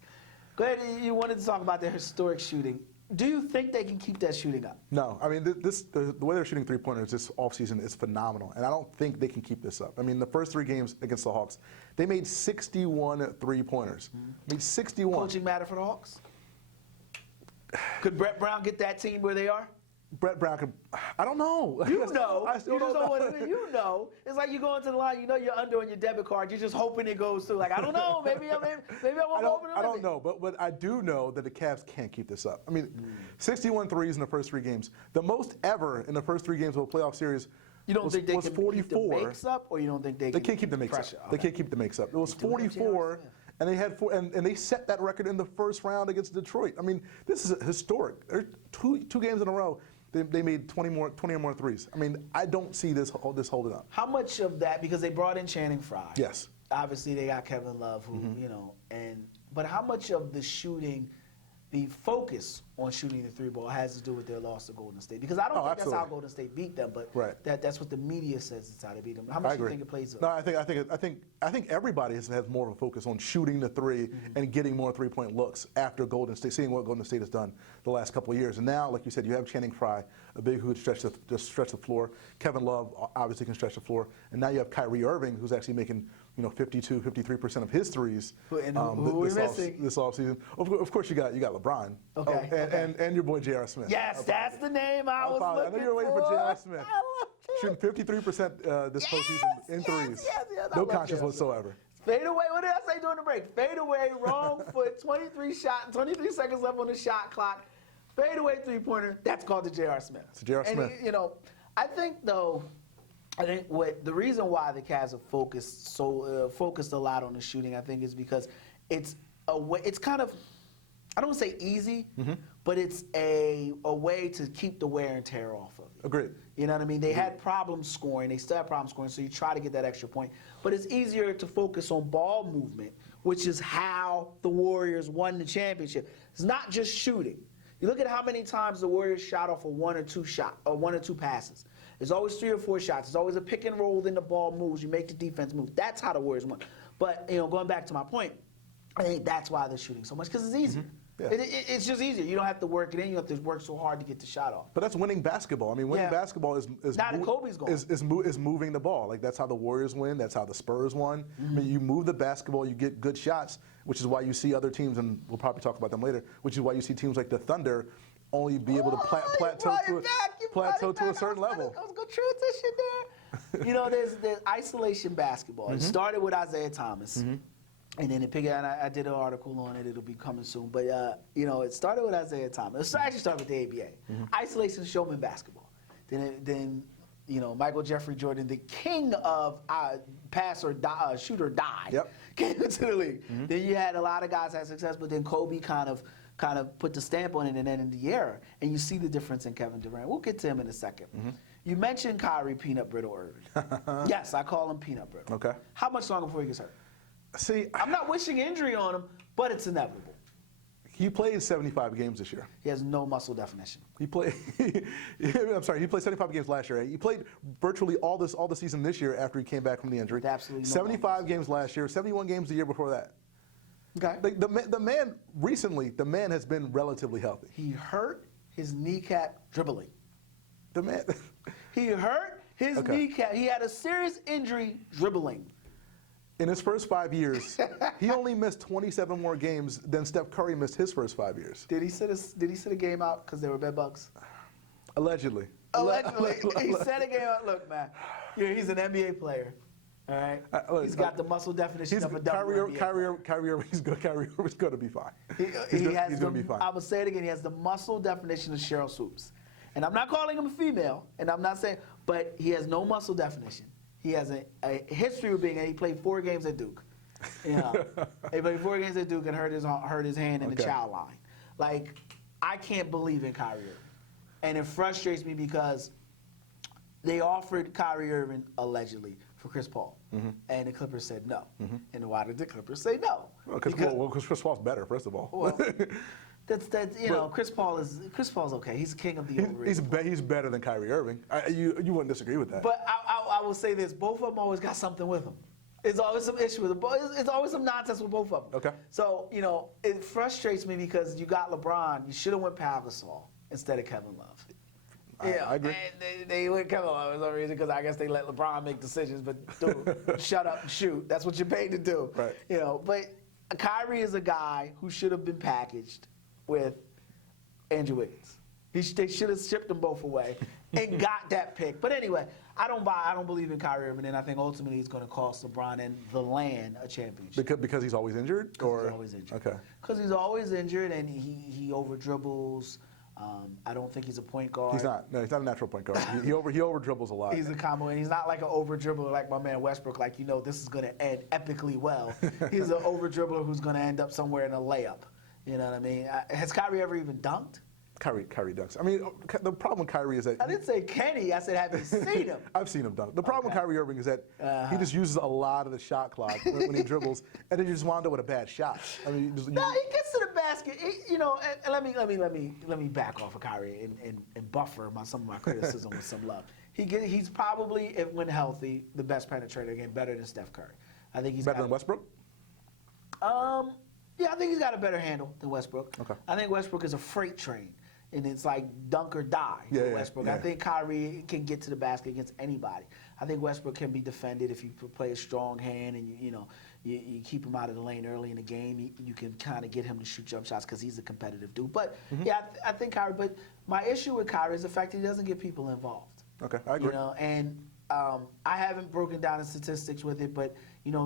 Go ahead. You wanted to talk about their historic shooting. Do you think they can keep that shooting up? No. I mean, the way they're shooting three-pointers this offseason is phenomenal, and I don't think they can keep this up. I mean, the first 3 games against the Hawks, they made 61 three-pointers. Made 61. Coaching matter for the Hawks? Could Brett Brown get that team where they are? Brett Brown could, I don't know. You know. I still You just don't know. don't want to, you know. It's like you go into the line, you know you're under on your debit card, you're just hoping it goes through. Like, I don't know, maybe I won't go over the limit. I don't know, but I do know that the Cavs can't keep this up. I mean, 61 threes in the first 3 games. The most ever in the first 3 games of a playoff series You don't was, think they was can 44. keep the makes up, or you don't think they Can't keep the makes pressure? up. They can't keep the makes up. It was They do have J.R. 44, Smith. and they had 4, and they set that record in the first round against Detroit. I mean, this is historic. Two games in a row, they made 20 or more threes. I mean, I don't see this holding up. How much of that, because they brought in Channing Frye. Yes. Obviously, they got Kevin Love, who, you know, but how much of the shooting, the focus on shooting the 3-ball has to do with their loss to Golden State? Because I don't think that's how Golden State beat them, but that's what the media says it's how they beat them. How much do you think it plays? No, I think everybody has more of a focus on shooting the 3 and getting more 3-point looks after Golden State, seeing what Golden State has done the last couple of years. And now, like you said, you have Channing Frye, a big who can stretch the floor. Kevin Love obviously can stretch the floor, and now you have Kyrie Irving, who's actually making 52, 53% of his threes And who this missing? offseason. Of course, you got LeBron. Okay. And your boy J.R. Smith. Yes, that's the name I was I looking know you were waiting for J.R. Smith. I love Shooting 53% this postseason in threes. I No love conscience J.R. whatsoever. Fade away. What did I say during the break? Fade away, wrong foot, 23 seconds left on the shot clock. Fade away 3-pointer. That's called the J.R. Smith. It's J.R. Smith. And, I think the reason why the Cavs have focused a lot on the shooting, I think, is because it's kind of, I don't want to say easy, but it's a way to keep the wear and tear off of you. Agreed. You know what I mean? They had problems scoring. They still have problems scoring, so you try to get that extra point. But it's easier to focus on ball movement, which is how the Warriors won the championship. It's not just shooting. You look at how many times the Warriors shot off of 1 or 2 passes. There's always 3 or 4 shots. There's always a pick and roll, then the ball moves. You make the defense move. That's how the Warriors won. But going back to my point, I think that's why they're shooting so much, because it's easier. Yeah. It's just easier. You don't have to work it in. You don't have to work so hard to get the shot off. But that's winning basketball. I mean, winning basketball is Kobe's gone. is moving the ball. Like, that's how the Warriors win. That's how the Spurs won. I mean, you move the basketball, you get good shots, which is why you see other teams, and we'll probably talk about them later, which is why you see teams like the Thunder only be able to plateau to a certain level. I was going to transition there. There's isolation basketball. It started with Isaiah Thomas. And then I did an article on it. It'll be coming soon. But, it started with Isaiah Thomas. It actually started with the ABA. Isolation showman basketball. Then Michael Jeffrey Jordan, the king of shoot or die, came into the league. Then you had a lot of guys had success, but then Kobe kind of put the stamp on it and then in the era. And you see the difference in Kevin Durant. We'll get to him in a second. You mentioned Kyrie Peanut Brittle Irving. Yes, I call him Peanut Brittle. Okay. How much longer before he gets hurt? See, I'm not wishing injury on him, but it's inevitable. he played 75 games this year. He has no muscle definition. He played. I'm sorry. He played 75 games last year. He played virtually all the season this year after he came back from the injury. Absolutely. 75 games last year. 71 games the year before that. Okay. Like, the man has been relatively healthy. He hurt his kneecap dribbling. The man. He hurt his kneecap. He had a serious injury dribbling. In his first 5 years, he only missed 27 more games than Steph Curry missed his first 5 years. Did he sit a game out because they were bed bugs? Allegedly. Allegedly. He set a game out. Look, man, he's an NBA player. All right? He's got the muscle definition of a double NBA player. Kyrie Irving's going to be fine. He's going to be fine. I will say it again. He has the muscle definition of Cheryl Swoops. And I'm not calling him a female, and I'm not saying, but he has no muscle definition. He has a history of being, and he played 4 games at Duke. He played 4 games at Duke and hurt his hand in the child line. Like, I can't believe in Kyrie Irving. And it frustrates me because they offered Kyrie Irving allegedly for Chris Paul, and the Clippers said no. And why did the Clippers say no? Because Chris Paul's better, first of all. Well, that's Chris Paul's okay. He's the king of the overrated. He's better than Kyrie Irving. You wouldn't disagree with that. But I will say this: both of them always got something with them. There's always some issue with them. It's always some nonsense with both of them. Okay. So it frustrates me because you got LeBron. You should have went Pau Gasol instead of Kevin Love. I agree. And they went Kevin Love for some reason because I guess they let LeBron make decisions. But dude, shut up and shoot. That's what you're paid to do. Right. But Kyrie is a guy who should have been packaged with Andrew Wiggins. They should have shipped them both away and got that pick. But anyway, I don't believe in Kyrie Irving, and I think ultimately it's going to cost LeBron and the land a championship. Because he's always injured? He's always injured. Okay. Because he's always injured, and he over dribbles. I don't think he's a point guard. He's not. No, he's not a natural point guard. he over dribbles a lot. He's a combo, and he's not like an over dribbler like my man Westbrook. Like this is going to end epically well. He's an over dribbler who's going to end up somewhere in a layup. You know what I mean? Has Kyrie ever even dunked? Kyrie dunks. I mean, the problem with Kyrie is that I didn't say Kenny. I said, have you seen him? I've seen him dunk. The problem with Kyrie Irving is that he just uses a lot of the shot clock when he dribbles, and then you just wind up with a bad shot. I mean, he gets to the basket. And let me back off of Kyrie and buffer some of my criticism with some love. He's probably, if when healthy, the best penetrator again, better than Steph Curry. I think he's better than Westbrook. Yeah, I think he's got a better handle than Westbrook. Okay. I think Westbrook is a freight train. And it's like dunk or die for Westbrook. Yeah. I think Kyrie can get to the basket against anybody. I think Westbrook can be defended if you play a strong hand and you keep him out of the lane early in the game. You can kind of get him to shoot jump shots because he's a competitive dude. But I think Kyrie. But my issue with Kyrie is the fact that he doesn't get people involved. Okay, I agree. And I haven't broken down the statistics with it, but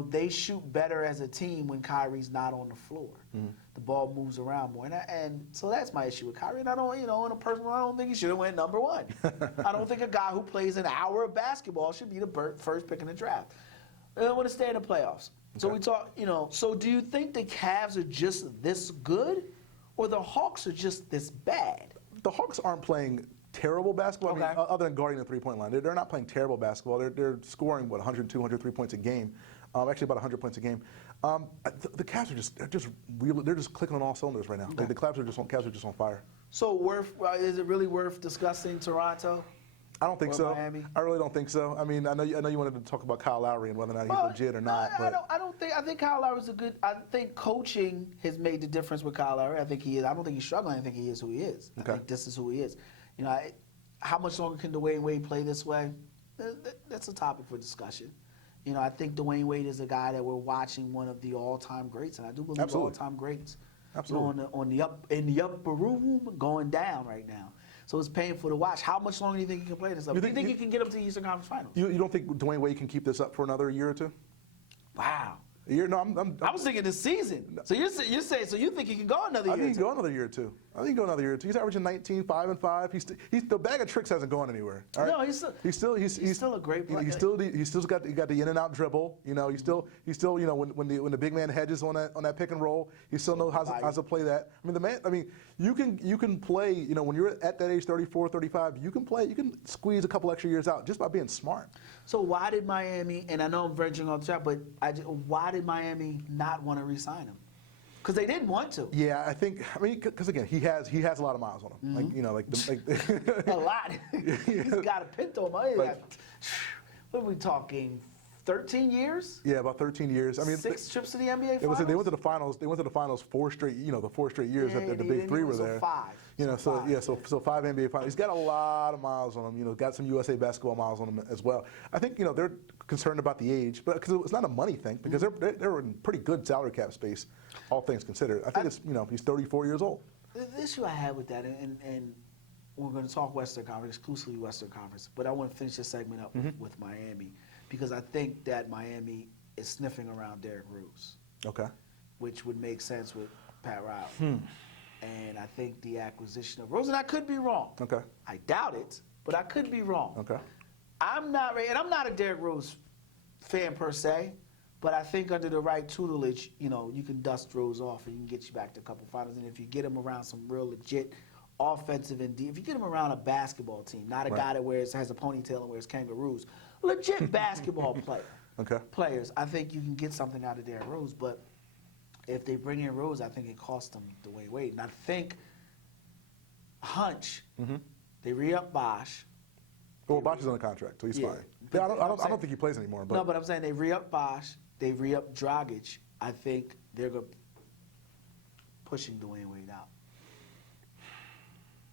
they shoot better as a team when Kyrie's not on the floor. The ball moves around more, and so that's my issue with Kyrie. And I don't, in a personal, I don't think he should have went number one. I don't think a guy who plays an hour of basketball should be the first pick in the draft. I want to stay in the playoffs. Okay. So we talk, So do you think the Cavs are just this good, or the Hawks are just this bad? The Hawks aren't playing terrible basketball. Okay. I mean, other than guarding the three-point line, they're not playing terrible basketball. They're scoring 102, 103 points a game. Actually, about 100 points a game. The Cavs they're just clicking on all cylinders right now. Okay. The Cavs are just on fire. So is it really worth discussing Toronto? I don't think or so. Miami? I really don't think so. I mean, I know you wanted to talk about Kyle Lowry and whether or not he's legit or not. I think Kyle Lowry's I think coaching has made the difference with Kyle Lowry. I think he is. I don't think he's struggling. I think he is who he is. Okay. I think this is who he is. How much longer can Dwayne Wade play this way? That's a topic for discussion. I think Dwayne Wade is a guy that we're watching one of the all-time greats, and I do believe Absolutely. all-time greats. Absolutely. In the upper room, going down right now. So it's painful to watch. How much longer do you think he can play this up? Do you think he can get up to the Eastern Conference Finals? You don't think Dwayne Wade can keep this up for another year or two? Wow. A year? No, I was thinking this season. So you're saying so you think he can go another year? I think he can go another year or two. He's averaging 19, 5 and 5. He's the bag of tricks hasn't gone anywhere. All right? No, he's still a great player. He's still got the in and out dribble. He's still when the big man hedges on that pick and roll, he still knows how to play that. You can play, when you're at that age 34, 35, you can squeeze a couple extra years out just by being smart. So why did Miami, and I know I'm verging off the track, but why did Miami not want to re-sign him? Because they didn't want to. Yeah, because again, he has a lot of miles on him. Mm-hmm. A lot. He's got a Pinto. What are we talking? 13 years? Yeah, about 13 years. 6 trips to the NBA Finals. They went to the finals. They went to the finals 4 straight. The 4 straight years that the big three were there. 5. So 5 NBA finals. He's got a lot of miles on him. Got some USA basketball miles on him as well. I think they're concerned about the age, but because it's not a money thing, because they're in pretty good salary cap space, all things considered. I think he's 34 years old. The issue I have with that, and we're going to talk Western Conference, exclusively Western Conference, but I want to finish this segment up with Miami, because I think that Miami is sniffing around Derrick Rose. Okay. Which would make sense with Pat Riley. And I think the acquisition of Rose, and I could be wrong. Okay. I doubt it, but I could be wrong. Okay. I'm not a Derrick Rose fan per se, but I think under the right tutelage, you can dust Rose off and you can get you back to a couple finals. And if you get him around some real legit offensive and if you get him around a basketball team, not a Right. guy that has a ponytail and wears kangaroos, legit basketball players, I think you can get something out of Derrick Rose. But if they bring in Rose, I think it costs them Dwayne Wade. And I think they re-up Bosh. Well, Bosh is on a contract, so he's Yeah. fine. But Yeah, I I'm saying- don't think he plays anymore. But No, but I'm saying they re-up Bosh, they re-up Dragic. I think they're pushing Dwayne Wade out.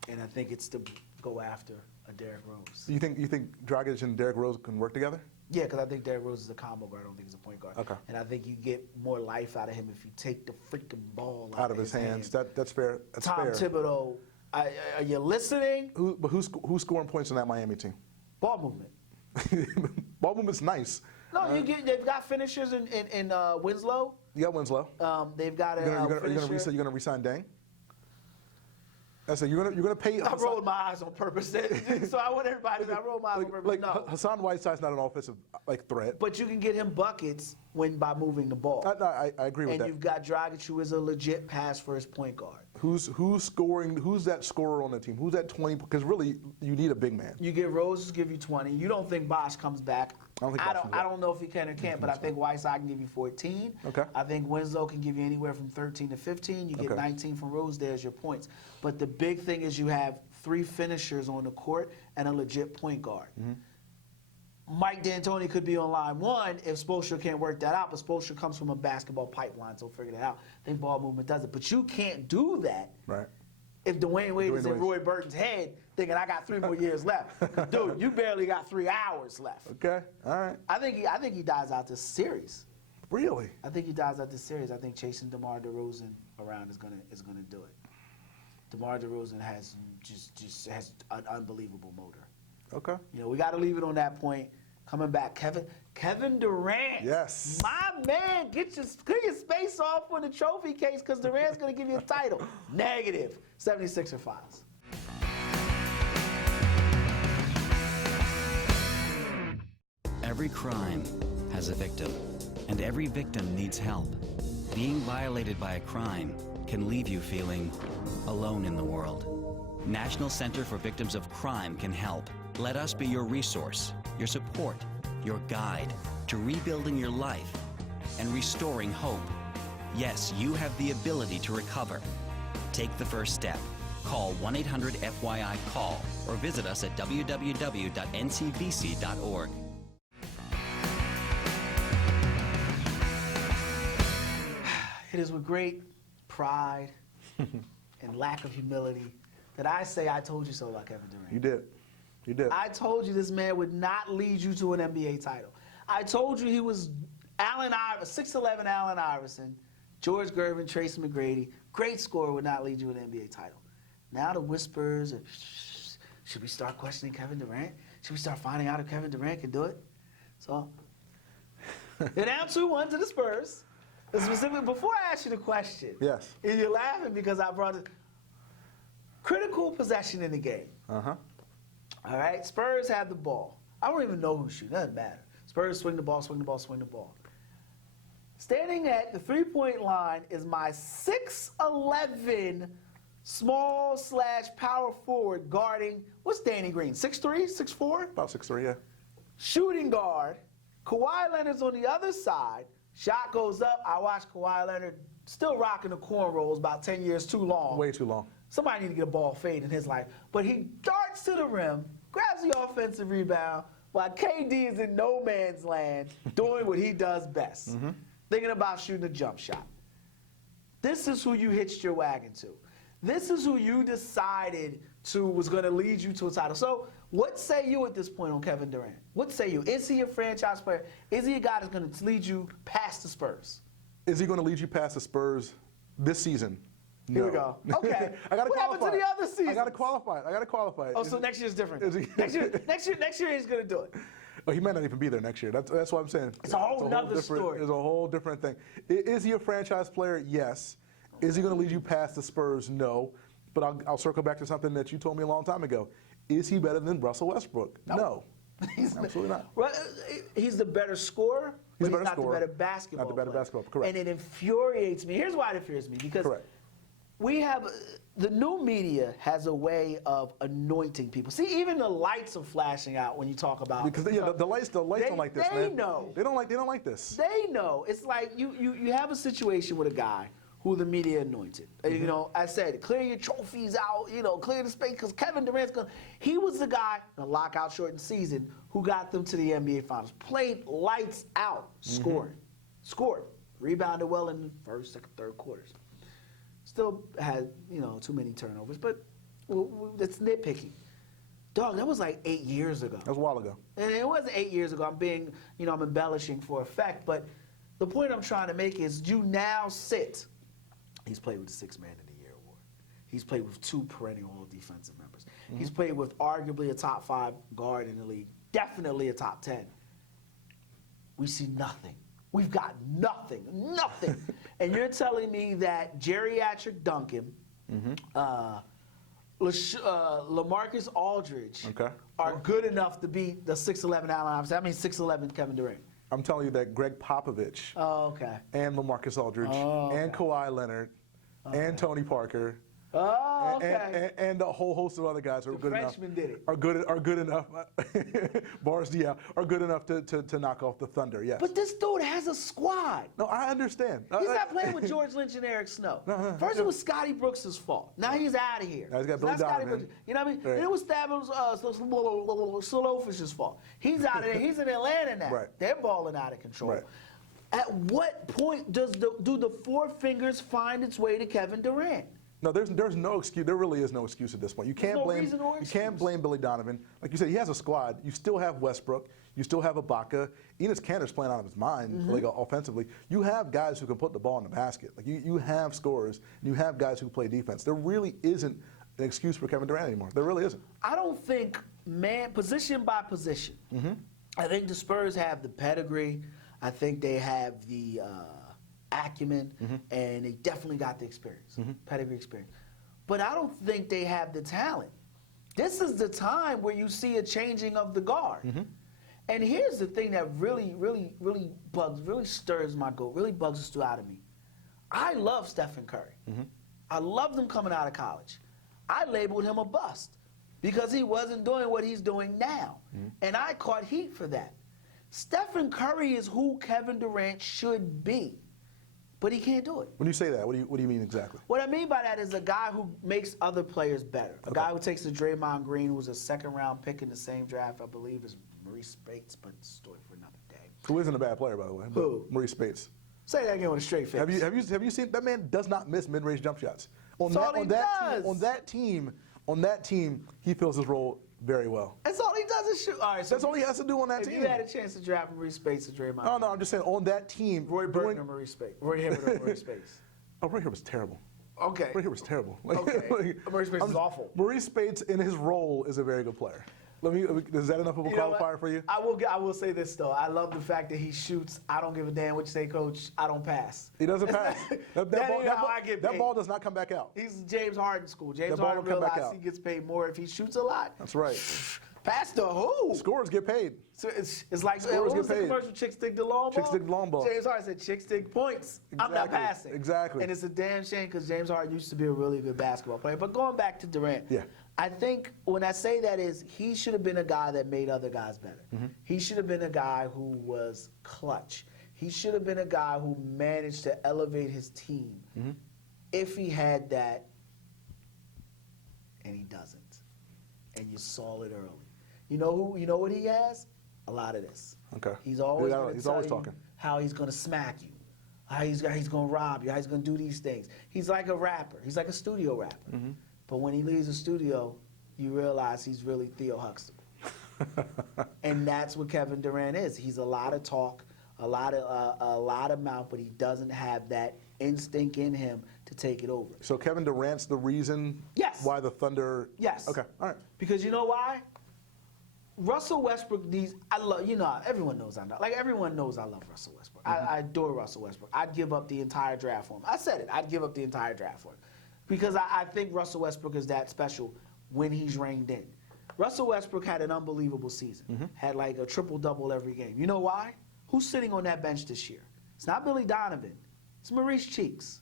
And I think it's to go after a Derrick Rose. you think Dragic and Derrick Rose can work together? Yeah, because I think Derrick Rose is a combo guard. I don't think he's a point guard. Okay. And I think you get more life out of him if you take the freaking ball Out of his hands. That's fair. That's Tom fair. Thibodeau, are you listening? Who's scoring points on that Miami team? Ball movement. Ball movement's nice. No, they've got finishers in Winslow. You got Winslow. They've got a You're finisher. gonna resign Dang? I said you're gonna pay. I rolled my eyes on purpose. So I want everybody to roll my eyes on purpose. Like No. Hassan Whiteside's not an offensive threat. But you can get him buckets by moving the ball. I agree with And that. you've got Dragic, who is a legit pass first point guard. Who's scoring? Who's that scorer on the team? Who's that 20? Because really, you need a big man. You get Rose to give you 20. You don't think Bosh comes back. I don't think Bosh comes back. I don't know if he can or can't, but I think Whiteside can give you 14. Okay. I think Winslow can give you anywhere from 13 to 15. You get Okay. 19 from Rose. There's your points. But the big thing is you have 3 finishers on the court and a legit point guard. Mike D'Antoni could be on line 1 if Spoelstra can't work that out, but Spoelstra comes from a basketball pipeline, so figure that out. I think ball movement does it. But you can't do that Right. if Dwayne Wade is in Wade's- Roy Burton's head thinking I got 3 more years left. 'Cause, dude, you barely got 3 hours left. Okay. All right. I think he dies out this series. Really? I think he dies out this series. I think chasing DeMar DeRozan around is gonna do it. DeMar DeRozan has just has an unbelievable motor. Okay. You know, we got to leave it on that point. Coming back, Kevin Durant. Yes. My man, get your space off on the trophy case because Durant's going to give you a title. Negative. 76er files. Every crime has a victim, and every victim needs help. Being violated by a crime can leave you feeling alone in the world. National Center for Victims of Crime can help. Let us be your resource, your support, your guide to rebuilding your life and restoring hope. Yes, you have the ability to recover. Take the first step. Call 1-800-FYI-CALL or visit us at www.ncvc.org. It is with great pride and lack of humility that I say I told you so about Kevin Durant. You did. You did. I told you this man would not lead you to an NBA title. I told you he was 6'11" Allen Iverson, George Gervin, Tracy McGrady, great scorer, would not lead you to an NBA title. Now the whispers are, should we start questioning Kevin Durant? Should we start finding out if Kevin Durant can do it? So, they're down 2-1 to the Spurs. Specifically, before I ask you the question, Yes. and you're laughing because I brought it, critical possession in the game. Uh-huh. All right, Spurs have the ball. I don't even know who's shooting. Doesn't matter. Spurs swing the ball, swing the ball, swing the ball. Standing at the three-point line is my 6'11" small/power forward guarding, what's Danny Green, 6'3", 6'4"? About 6'3", yeah. Shooting guard. Kawhi Leonard's on the other side. Shot goes up. I watch Kawhi Leonard still rocking the cornrows about 10 years too long. Way too long. Somebody need to get a ball fade in his life. But he darts to the rim, grabs the offensive rebound, while KD is in no man's land doing what he does best, thinking about shooting a jump shot. This is who you hitched your wagon to. This is who you decided was going to lead you to a title. So what say you at this point on Kevin Durant? What say you? Is he a franchise player? Is he a guy that's going to lead you past the Spurs? Is he going to lead you past the Spurs this season? No. Here we go. Okay. I gotta What happened to qualify the other seasons? I got to qualify it. I got to qualify it. Oh, so next year's different. is he- Next year he's going to do it. Oh, he might not even be there next year. That's what I'm saying. It's a whole nother different, story. It's a whole different thing. Is he a franchise player? Yes. Is he going to lead you past the Spurs? No. But I'll circle back to something that you told me a long time ago. Is he better than Russell Westbrook? No. Absolutely not. Well, he's the better scorer, He's but a better he's not scorer. the better basketball Not the better player. basketball, correct. And it infuriates me. Here's why it infuriates me. Because Correct. we have the new media has a way of anointing people. See, even the lights are flashing out when you talk about Because the lights don't like this, they man. know. They don't like this. They know. It's like you have a situation with a guy who the media anointed. You know, I said, clear your trophies out, clear the space, because Kevin Durant's going to. He was the guy in a lockout shortened season who got them to the NBA Finals. Played lights out, scored, rebounded well in the first, second, third quarters. Still had, too many turnovers, but it's nitpicking. Dog, that was like 8 years ago. That was a while ago. And it wasn't 8 years ago. I'm being, I'm embellishing for effect, but the point I'm trying to make is you now sit. He's played with the Sixth Man of the Year award. He's played with 2 perennial All Defensive members. He's played with arguably a top 5 guard in the league, definitely a top 10. We see nothing. We've got nothing. And you're telling me that geriatric Duncan, LaMarcus Aldridge are good enough to beat the 6'11" Allen Iverson. I mean 6'11" Kevin Durant. I'm telling you that Greg Popovich and LaMarcus Aldridge and Kawhi Leonard and Tony Parker and a whole host of other guys are good enough. Frenchman did it. Are good enough. Boris Diaw are good enough to knock off the Thunder. Yes. But this dude has a squad. No, I understand. He's not playing with George Lynch and Eric Snow. First, it was Scotty Brooks' fault. Now he's out of here. Now he's got It's Billy not Scotty Donovan. Brooks. You know what I mean? Right. And it was Solofish's fault. He's out of there. He's in Atlanta now. Right. They're balling out of control. Right. At what point do the 4 fingers find its way to Kevin Durant? No, there's no excuse. There really is no excuse at this point. You can't no blame reason or you can't blame Billy Donovan. Like you said, he has a squad. You still have Westbrook. You still have Ibaka. Enes Kanter's playing out of his mind, like offensively. You have guys who can put the ball in the basket. Like you have scorers. And you have guys who play defense. There really isn't an excuse for Kevin Durant anymore. There really isn't. I don't think position by position. I think the Spurs have the pedigree. I think they have the acumen, and they definitely got the experience, pedigree experience. But I don't think they have the talent. This is the time where you see a changing of the guard. And here's the thing that really stirs my goat, really bugs the stew out of me. I love Stephen Curry. I loved him coming out of college. I labeled him a bust because he wasn't doing what he's doing now. And I caught heat for that. Stephen Curry is who Kevin Durant should be. But he can't do it. When you say that, what do you mean exactly? What I mean by that is a guy who makes other players better. A guy who takes the Draymond Green, who was a 2nd-round pick in the same draft, I believe, is Maurice Spates, but it's a story for another day. Who isn't a bad player, by the way? Who? Maurice Spates. Say that again with a straight face. Have you seen that man does not miss mid-range jump shots? On that team, he fills his role very well. That's all he does is shoot. All right, so That's all he has to do on that if team. you had a chance to draft Maurice Spates or Draymond, No, I'm just saying on that team. Roy Burton or Maurice Spates, Roy Hibbert or Maurice Spates. Oh, Roy Hibbert was terrible. Okay. Roy Hibbert was terrible. Okay. Maurice Spates is awful. Maurice Spates in his role is a very good player. Is that enough of a qualifier for you? I will say this though. I love the fact that he shoots. I don't give a damn what you say, Coach. I don't pass. He doesn't pass. That ball does not come back out. He's James Harden school. James That ball Harden will come back realized out. he gets paid more if he shoots a lot. That's right. Pass to who? Scorers get paid. So it's like Scorers what was get the paid. commercial? Chicks dig the long ball. Chicks dig the long ball. James Harden said, "Chicks dig points. I'm not Exactly. passing." Exactly. And it's a damn shame because James Harden used to be a really good basketball player. But going back to Durant, Yeah. I think when I say that is he should have been a guy that made other guys better. He should have been a guy who was clutch. He should have been a guy who managed to elevate his team. If he had that, and he doesn't, and you saw it early. You know what he has? A lot of this. Okay. He's always Yeah, going to he's tell always you talking. how he's going to smack you, how he's going to rob you, how he's going to do these things. He's like a rapper. He's like a studio rapper. But when he leaves the studio, you realize he's really Theo Huxtable. And that's what Kevin Durant is. He's a lot of talk, a lot of mouth, but he doesn't have that instinct in him to take it over. So Kevin Durant's the reason why the Thunder. Yes. Okay. All right. Because you know why? Russell Westbrook needs. Everyone knows everyone knows I love Russell Westbrook. I adore Russell Westbrook. I'd give up the entire draft for him. I said it. I'd give up the entire draft for him because I think Russell Westbrook is that special when he's reined in. Russell Westbrook had an unbelievable season. Had like a triple-double every game. You know why? Who's sitting on that bench this year? It's not Billy Donovan. It's Maurice Cheeks.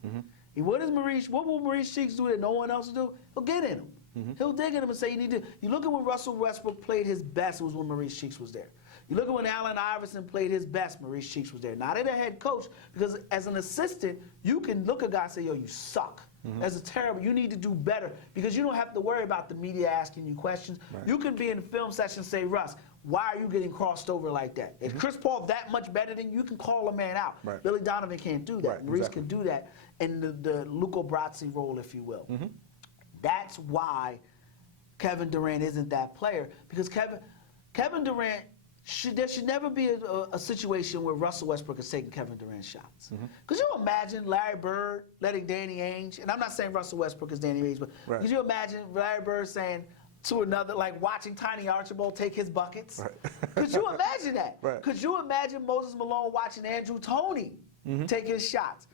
What will Maurice Cheeks do that no one else will do? He'll get in him. He'll dig in him and say, you look at when Russell Westbrook played his best, it was when Maurice Cheeks was there. You look at when Allen Iverson played his best, Maurice Cheeks was there. Not as a head coach, because as an assistant, you can look at a guy and say, yo, you suck. That's terrible. You need to do better, because you don't have to worry about the media asking you questions. Right. You can be in the film session and say, Russ, why are you getting crossed over like that? Is Chris Paul that much better than you? You can call a man out. Right. Billy Donovan can't do that. Right, Maurice can do that in the Luca Brasi role, if you will. That's why Kevin Durant isn't that player, because Kevin Durant, there should never be a situation where Russell Westbrook is taking Kevin Durant's shots. Could you imagine Larry Bird letting Danny Ainge, and I'm not saying Russell Westbrook is Danny Ainge, but could you imagine Larry Bird saying to another, like watching Tiny Archibald take his buckets? Right. Could you imagine that? Right. Could you imagine Moses Malone watching Andrew Toney take his shots?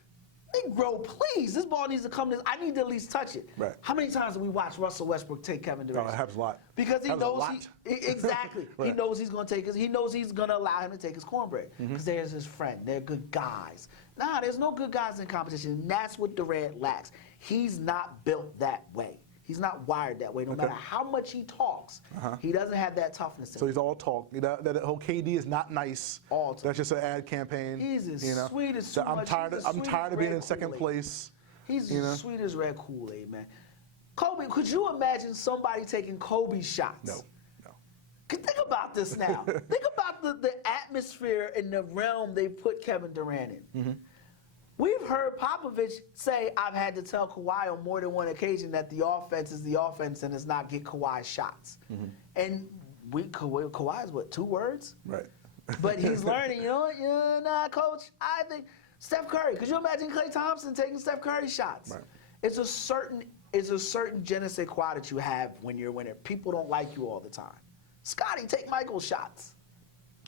Negro, please, this ball needs to come this. I need to at least touch it. Right. How many times have we watched Russell Westbrook take Kevin Durant? Oh, it happens a lot. Because he knows exactly. Right. He knows he's going to take his. He knows he's going to allow him to take his cornbread. Because there's his friend. They're good guys. Nah, there's no good guys in competition. And that's what Durant lacks. He's not built that way. He's not wired that way. No matter how much he talks, he doesn't have that toughness. So he's all talk. That whole KD is not nice. All talk. That's just an ad campaign. He's as sweet as so I'm tired of being in second place. He's as sweet as red Kool-Aid, man. Kobe, could you imagine somebody taking Kobe's shots? No. Think about this now. Think about the atmosphere and the realm they put Kevin Durant in. We've heard Popovich say, I've had to tell Kawhi on more than one occasion that the offense is the offense and it's not get Kawhi shots. And Kawhi is what, 2 words? Right. But he's learning, nah, coach, I think Steph Curry. Could you imagine Klay Thompson taking Steph Curry shots? Right. It's a certain je ne sais quoi that you have when you're a winner. People don't like you all the time. Scotty, take Michael's shots.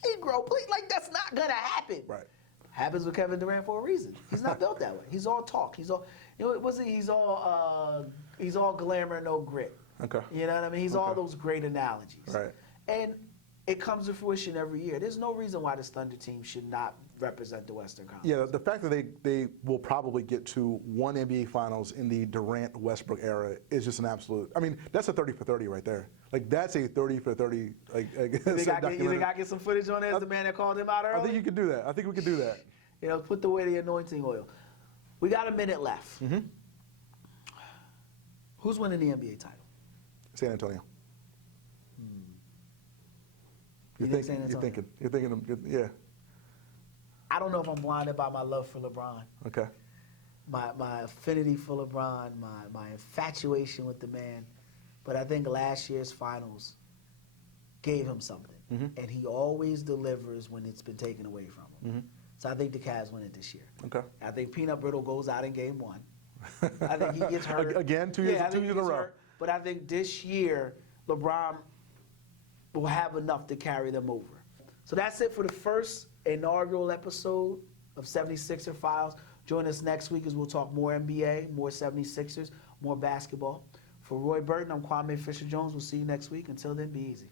Negro, please, like that's not gonna happen. Right. Happens with Kevin Durant for a reason. He's not built that way. He's all talk. He's all, he's all glamour, no grit. Okay. You know what I mean? He's all those great analogies. Right. And it comes to fruition every year. There's no reason why this Thunder team should not represent the Western Conference. Yeah, the fact that they will probably get to one NBA Finals in the Durant-Westbrook era is just an absolute. I mean, that's a 30 for 30 right there. Like that's a 30 for 30. You think I get some footage on there as the man that called him out earlier? I think you could do that. I think we could do that. Put away the anointing oil. We got a minute left. Who's winning the NBA title? San Antonio. You're thinking, yeah. I don't know if I'm blinded by my love for LeBron. Okay. My affinity for LeBron, my infatuation with the man. But I think last year's finals gave him something. And he always delivers when it's been taken away from him. So I think the Cavs win it this year. Okay. I think Peanut Brittle goes out in game 1. I think he gets hurt. Again, 2 years in a row. But I think this year, LeBron will have enough to carry them over. So that's it for the first inaugural episode of 76er Files. Join us next week as we'll talk more NBA, more 76ers, more basketball. For Roy Burton, I'm Kwame Fisher-Jones. We'll see you next week. Until then, be easy.